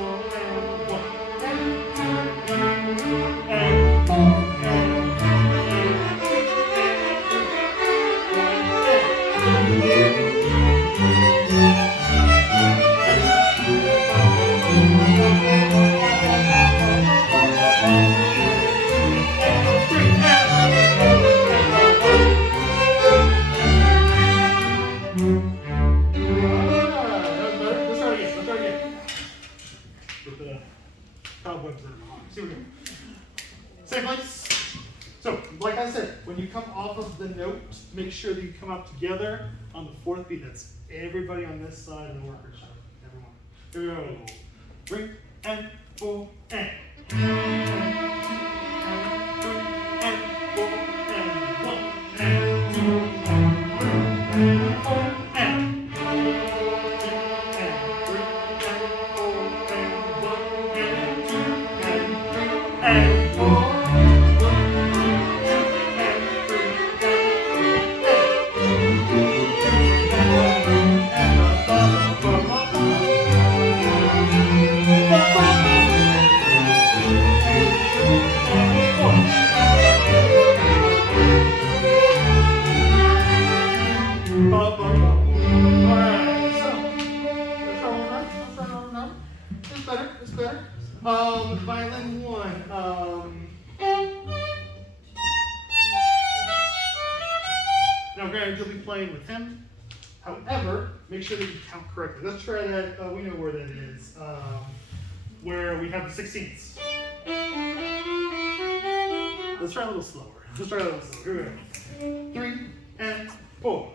with the cobwebs that are on. See what we do. Same place. So, like I said, when you come off of the note, make sure that you come out together on the fourth beat. That's everybody on this side of the orchestra. Everyone. Here we go. 3 and 4 and. Violin 1. Now, granted, you'll be playing with him. However, make sure that you count correctly. Let's try that. We know where that is. Where we have the 16ths. Let's try a little slower. Here we go. 3 and 4.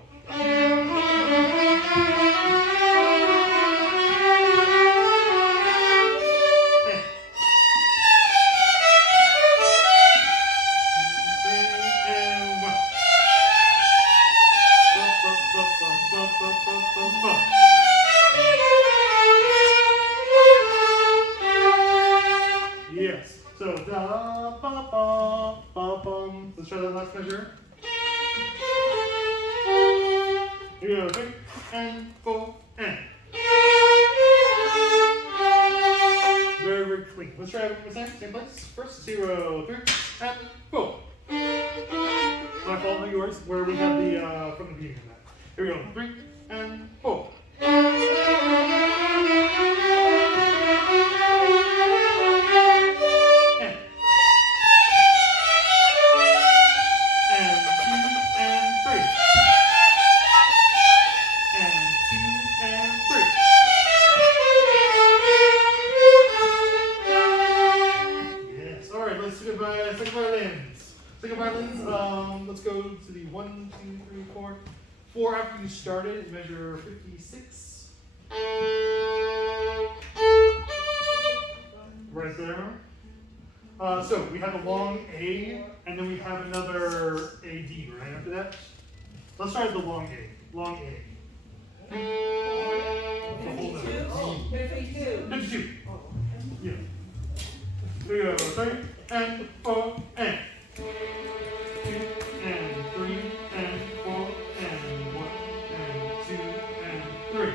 Yes. So da ba ba ba bum. Let's try that last measure. Here we go. 3 and 4 and. Very, very clean. Let's try it one more time. Same place. First 0, 3 and 4. My fault, not yours. Where we have the from the beginning of that. Here we go. 3 and 4. Second violins. Let's go to the 1, 2, 3, 4. 4 after you started, measure 56. Right there. So we have a long A, and then we have another AD right after that. Let's start with the long A. Long A. The whole note. 52. Yeah. Here we go. 3 and 4 and. 2 and 3 and 4 and 1 and 2 and 3.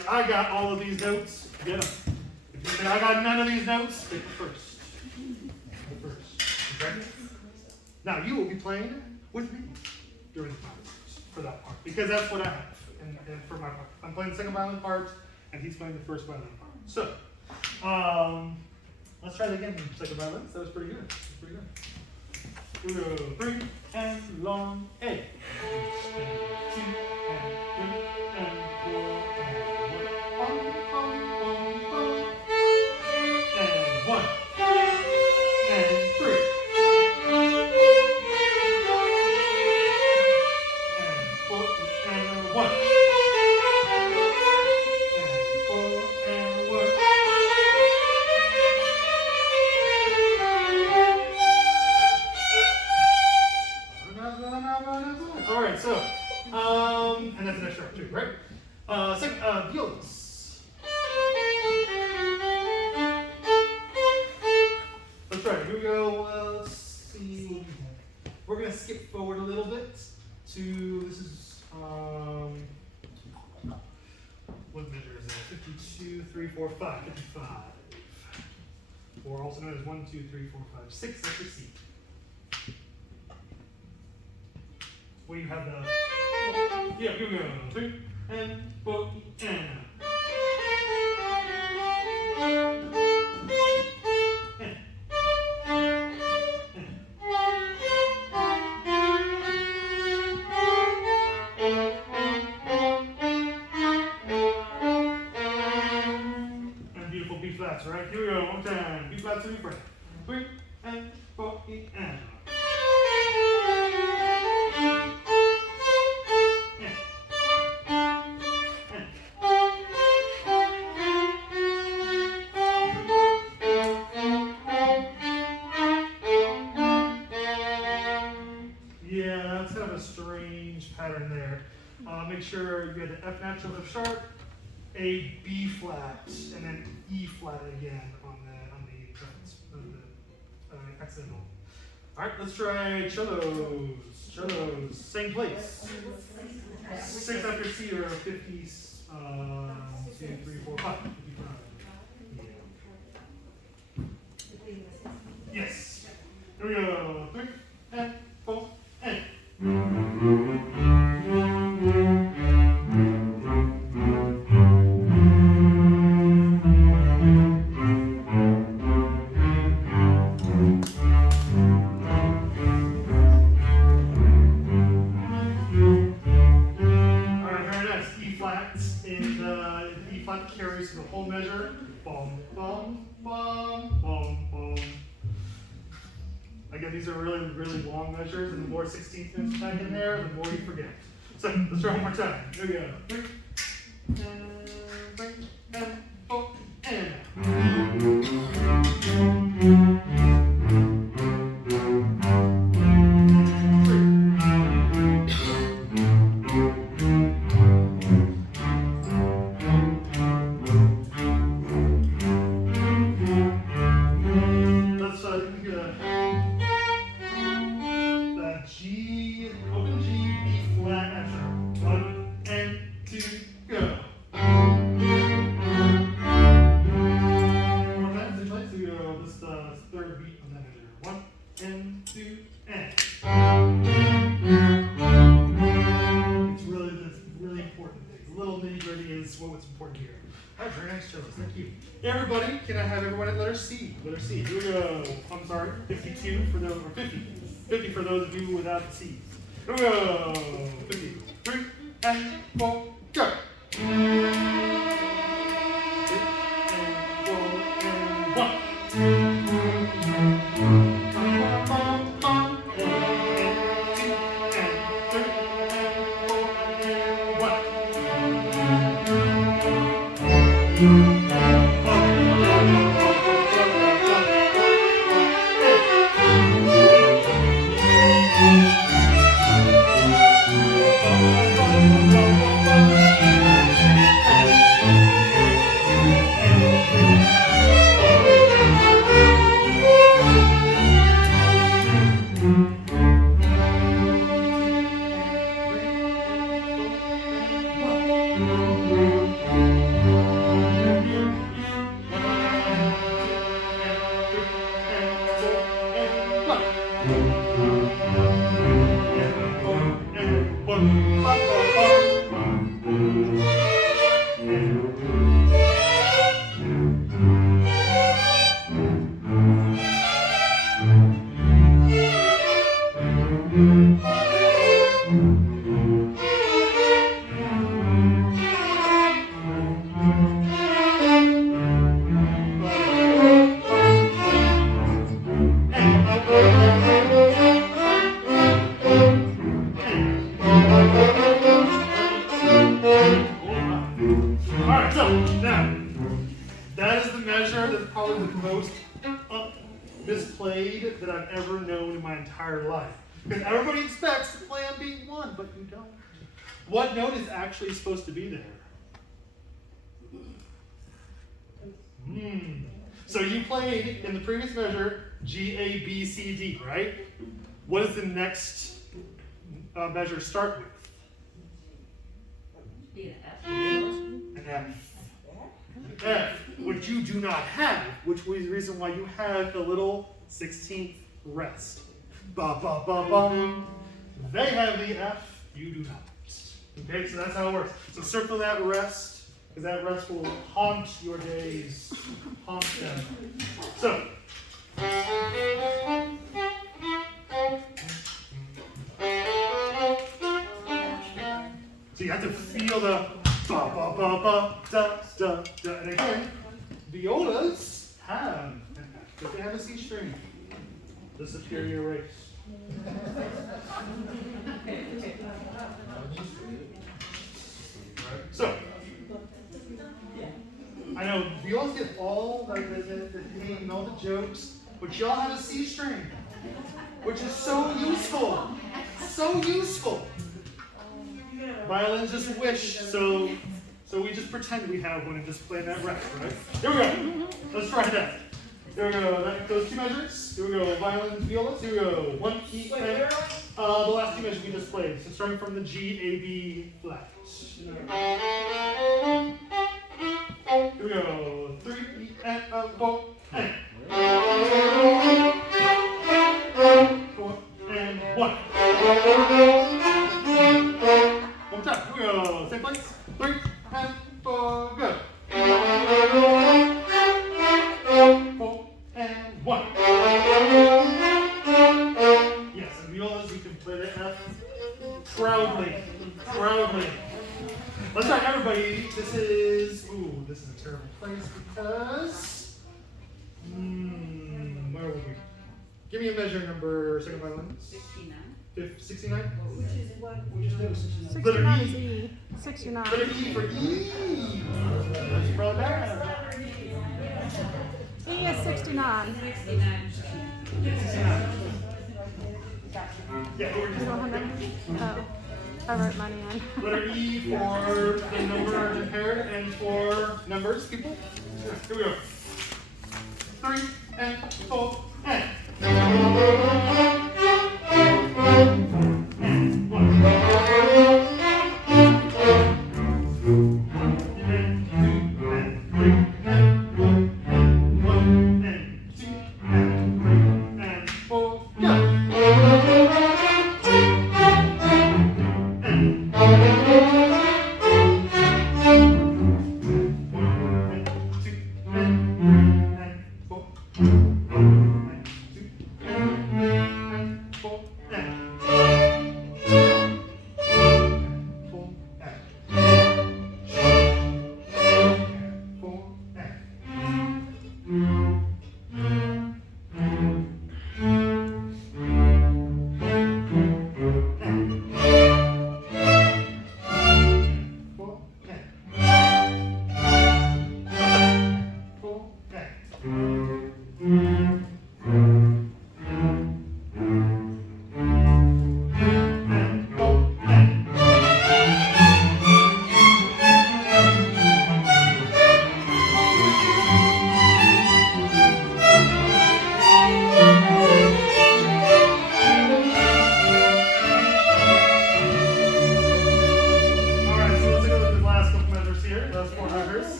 like, I got all of these notes, get them. If you say, I got none of these notes, take the first. The first. Okay? Now, you will be playing with me during the part for that part, because that's what I have and for my part. I'm playing the second violin part, and he's playing the first violin part. So, let's try that again. Second violin. That was pretty good. Here we go. 3 and long A. And 2 and 3 and 4 and 1. And 1 and 3. And 4 and 1. And 4 and 1. All right, so, and that's an extra too, right? Second, violas. Let's try it. Here we go. Let's see. We're gonna skip forward a little bit to this is what measure is that? 52, 3, 4, 5. 55. Or also known as 1, 2, 3, 4, 5, 6. That's your C. Where you have the, yeah, here we go, 3 and 4 and. And beautiful B flats, right? Here we go, one time. B flats in the front. 3 and 4 and. Yeah, that's kind of a strange pattern there. Make sure you get an F natural, F sharp, A B flat, and then E flat again on the accidental. All right, let's try cellos. Cellos, same place. 6 after C or 50. 2, 3, 4, 5. 55. Yeah. Yes. Here we go. 3 and 4 and. Carries the whole measure. Bum, bum, bum, bum, bum. Again, these are really, really long measures, and the more 16th notes back in there, the more you forget. So let's try one more time. Here we go. 3 and 4 and. What's important here. That's very nice cellos. Thank you. Everybody, can I have everyone at letter C? Letter C. Here we go. I'm sorry. 52 for those, or 50. 50 for those of you without the C's. Here we go. 50. 3 and 4, go. 3 and 4 and 1. That is the measure that's probably the most misplayed that I've ever known in my entire life. Because everybody expects to play on beat 1, but you don't. What note is actually supposed to be there? So you played in the previous measure G, A, B, C, D, right? What does the next measure start with? An F. F, which you do not have, which was the reason why you have the little 16th rest. Ba ba ba ba. They have the F, you do not. Okay, so that's how it works. So circle that rest, because that rest will haunt your days. Haunt them. So. So you have to feel the ba ba ba ba da da da. And again, violas have, but they have a C string. The superior race. So, I know violas get all the hate and all the jokes, but y'all have a C string, which is so useful. So useful. Violins just wish, so we just pretend we have one and just play that rest, right? Here we go. Let's try that. Here we go. Those two measures. Here we go. Violins, violas. Here we go. 1 E and the last two measures we just played. So starting from the G, A, B flat. Here we go. 3 E and 4 and 4 and 1. One time. Here we go. Same place. 3 and 4. Go. 4 and 1. Yes, and violas, you can play the F proudly. Proudly. Let's start, everybody. This is a terrible place because. Where will we? Give me a measure number, second violin. 69. 69? Which is what? Which note? 69 is E. 69. Letter E for E. That's probably bad. E is 69. 69. 69. Yeah, You don't have that? Oh, I wrote mine in. letter E for the number impaired and for numbers, people. Here we go. 3 and 4 and. And 1.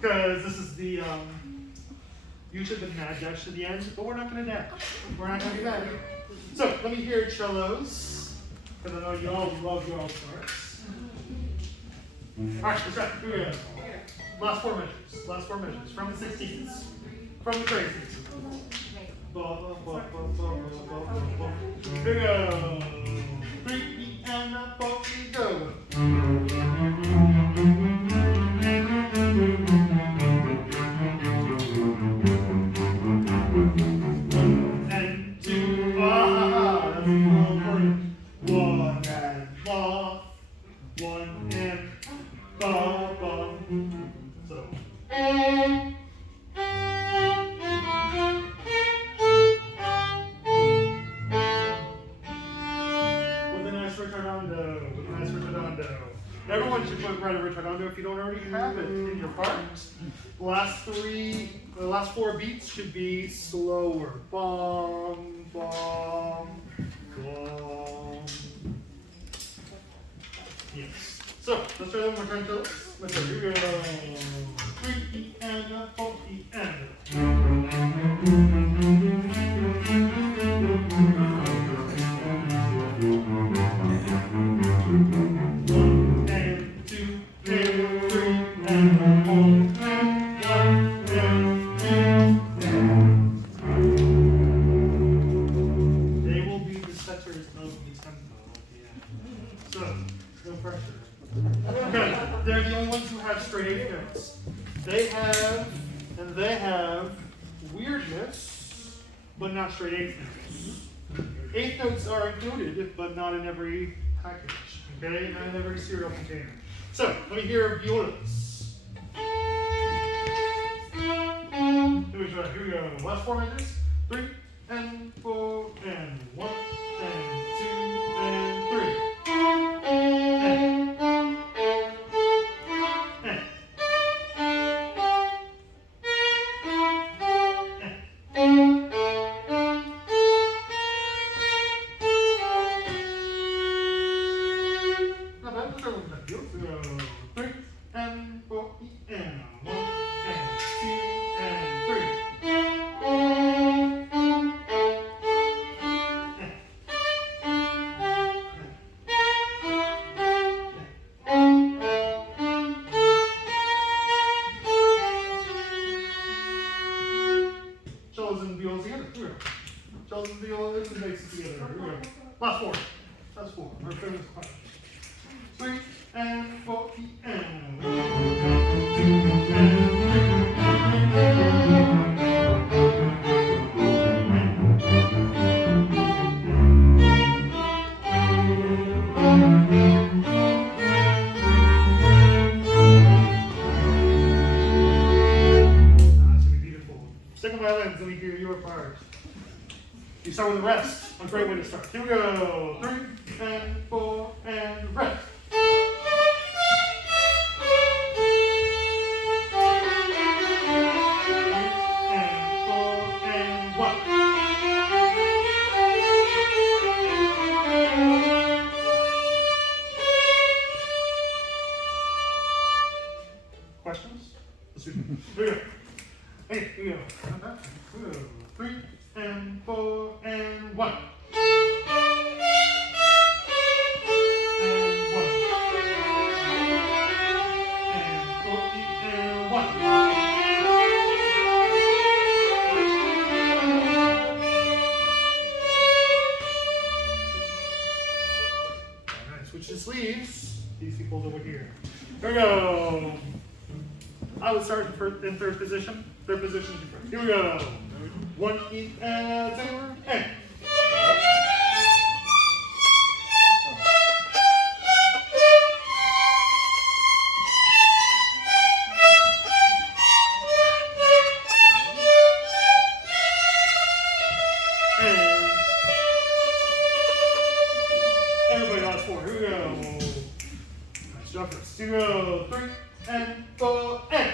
Because this is the usually the mad dash to the end, but we're not going to dash. We're not going to do that. So let me hear cellos, because I know you all love your all stars. All right, let's try. Here we go. Last four measures. Last four measures from the 16s, from the crazies. Here we go. 3 E and a 4 E go. And 2, that's a full chord. 1 and la, 1 and ba ba. So. With a nice ritornando, with a nice ritornando. Everyone should write a ritornando if you don't already have it in your parts. The last four beats should be slower. Bom, bom, bom. Yes. So let's try that one more time, fellas. Let's go. Here we go. 3 and 4 and. They're the only ones who have straight eighth notes. They have weirdness, but not straight eighth notes. Eighth notes are included, but not in every package. Okay, not in every serial container. So let me hear violas. Here we go. Last 4 measures. 3 and 4 and 1 and 2 and 3. Cellos and violas together. Here we go. Cellos and violas and basses together. Here we go. Last 4. That's 4. Our famous class. 3 and 4 and 1 Second violins, let me hear your part. You start with the rest. A great way to start. Here we go. 3 and 4 and rest. Questions? Let's do it. Here we go. Hey, here we go. 3 and 4 and 1. And 1. And 4 and 1. Alright, switch the sleeves. These people over here. Here we go. I would start in third position. Third position. Here we go. 1 E and 2 and. Everybody last 4. Here we go. Nice job first. Here we go. 3 and 4 and.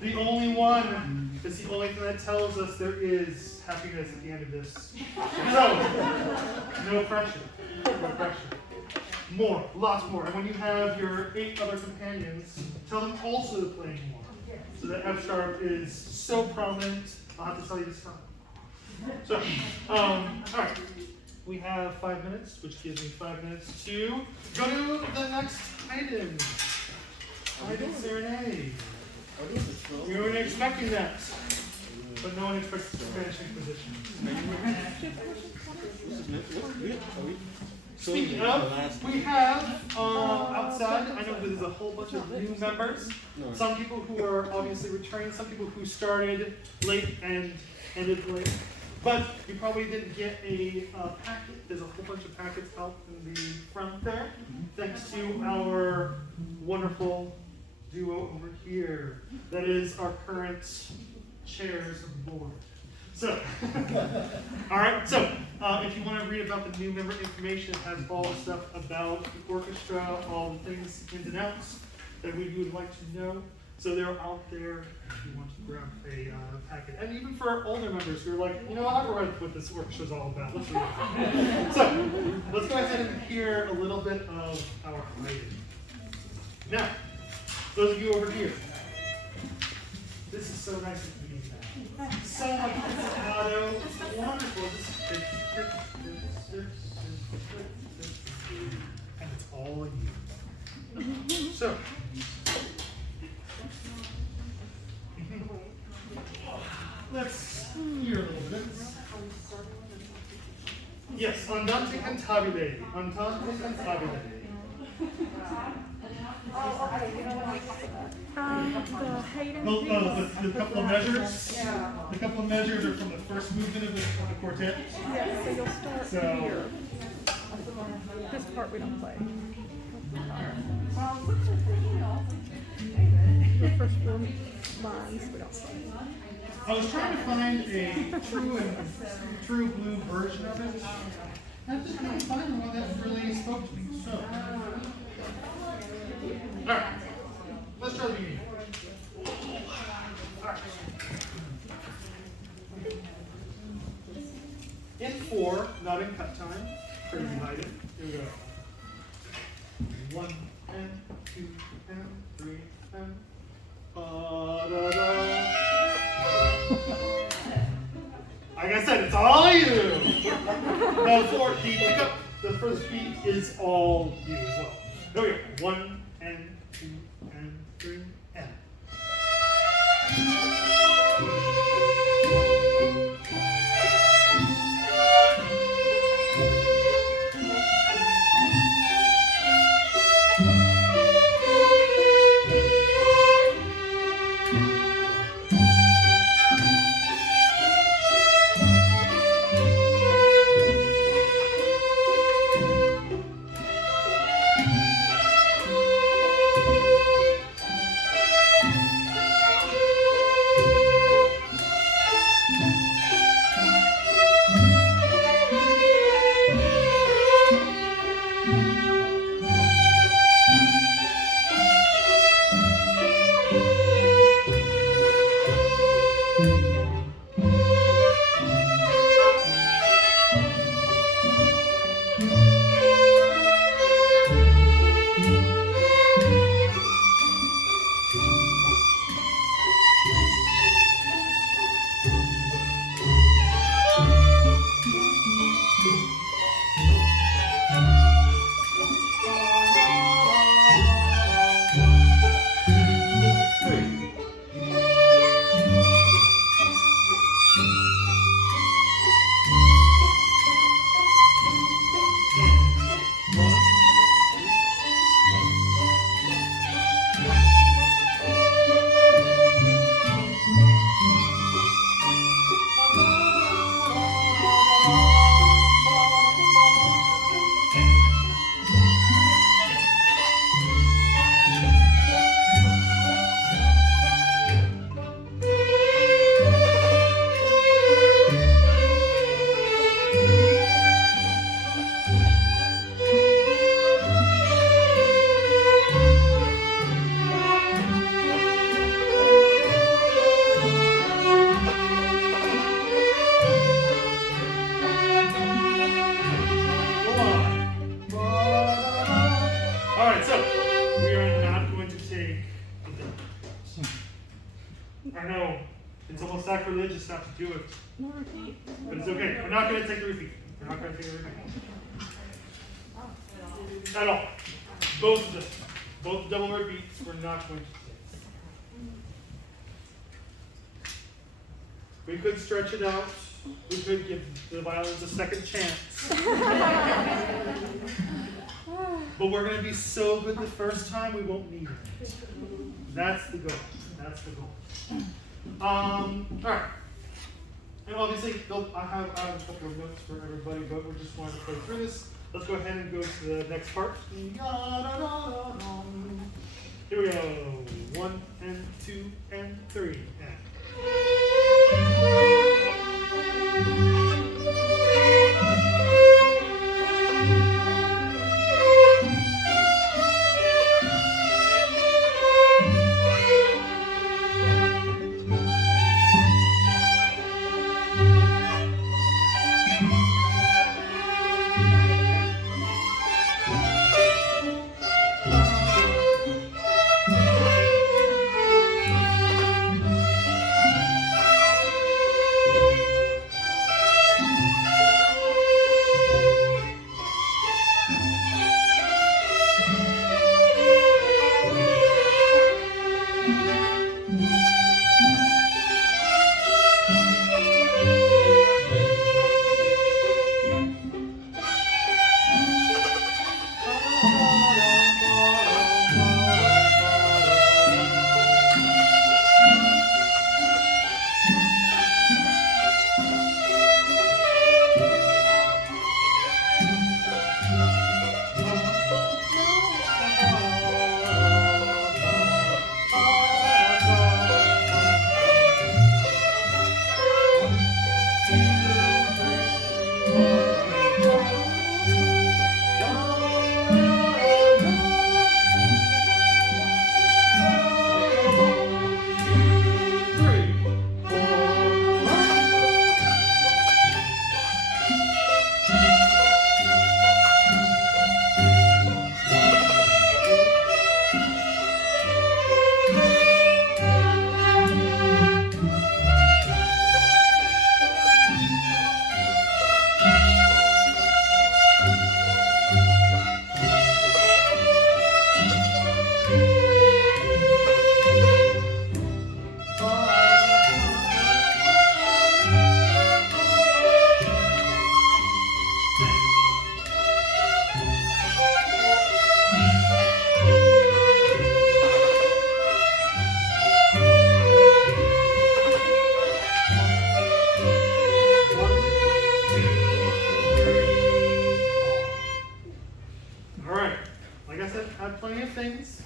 The only one. It's the only thing that tells us there is happiness at the end of this. So, no pressure. No pressure. more, lots more. And when you have your 8 other companions, tell them also to play more. So that F sharp is so prominent, I'll have to tell you to stop. So, all right. We have 5 minutes, which gives me 5 minutes to go to the next item. Item serenade. We weren't expecting that, but no one expects finishing position. Speaking of, we have outside, I know there's a whole bunch of new members. Some people who are obviously returning, some people who started late and ended late. But you probably didn't get a packet. There's a whole bunch of packets out in the front there. Thanks to our wonderful duo over here. That is our current chairs of the board. So, all right. So, if you want to read about the new member information, it has all the stuff about the orchestra, all the things, ins and outs that we would like to know. So they're out there if you want to grab a packet. And even for our older members who are like, you know, I've read what this orchestra is all about. Let's read it. So, let's go ahead and hear a little bit of our writing. Now, those of you over here, this is so nice of you. So much staccato. It's wonderful. And it's all you. So, let's hear a little bit. Yes, andante cantabile. Andante cantabile. The Hayden The couple of measures. The couple of measures are from the first movement of the quartet. Yes, so you'll start So- here. This part we don't play. The first 4 lines we don't play. I was trying to find a true blue version of it. I just couldn't find one that really spoke to me. So, all right, let's try the beginning. All right. In 4, not in cut time. Crazy item. Here we go. 1 and 2 and 3 and da da. Like I said, it's all you. No, the pickup, the first beat is all you as well. There we go. 1 and 2 and 3 and. I know, it's almost sacrilegious not to do it. But it's okay, we're not gonna take the repeat. We're not gonna take the repeat. At all. Both of them. Both double repeats, we're not going to take. We could stretch it out. We could give the violins a second chance. But we're going to be so good the first time, we won't need it. That's the goal. That's the goal. All right. And obviously, I have a couple of notes for everybody, but we just wanted to play through this. Let's go ahead and go to the next part. Here we go. 1 and 2 and 3 and.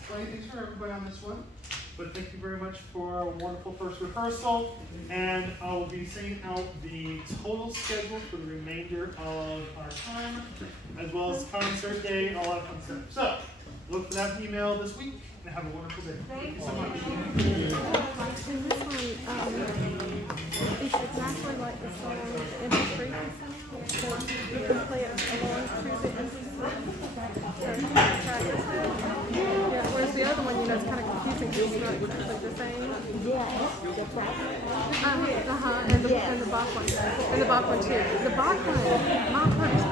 Plenty for everybody on this one. But thank you very much for a wonderful first rehearsal. And I will be sending out the total schedule for the remainder of our time, as well as concert day and all that fun stuff. So, look for that email this week and have a wonderful day. Thank you so much. And this one, it's exactly like the song MP3 we sent out. So you can play it along through the MP3. Yeah, whereas the other one, it's kind of confusing because it's not exactly the same. And the Bach one. And the Bach one too. The Bach one, my part is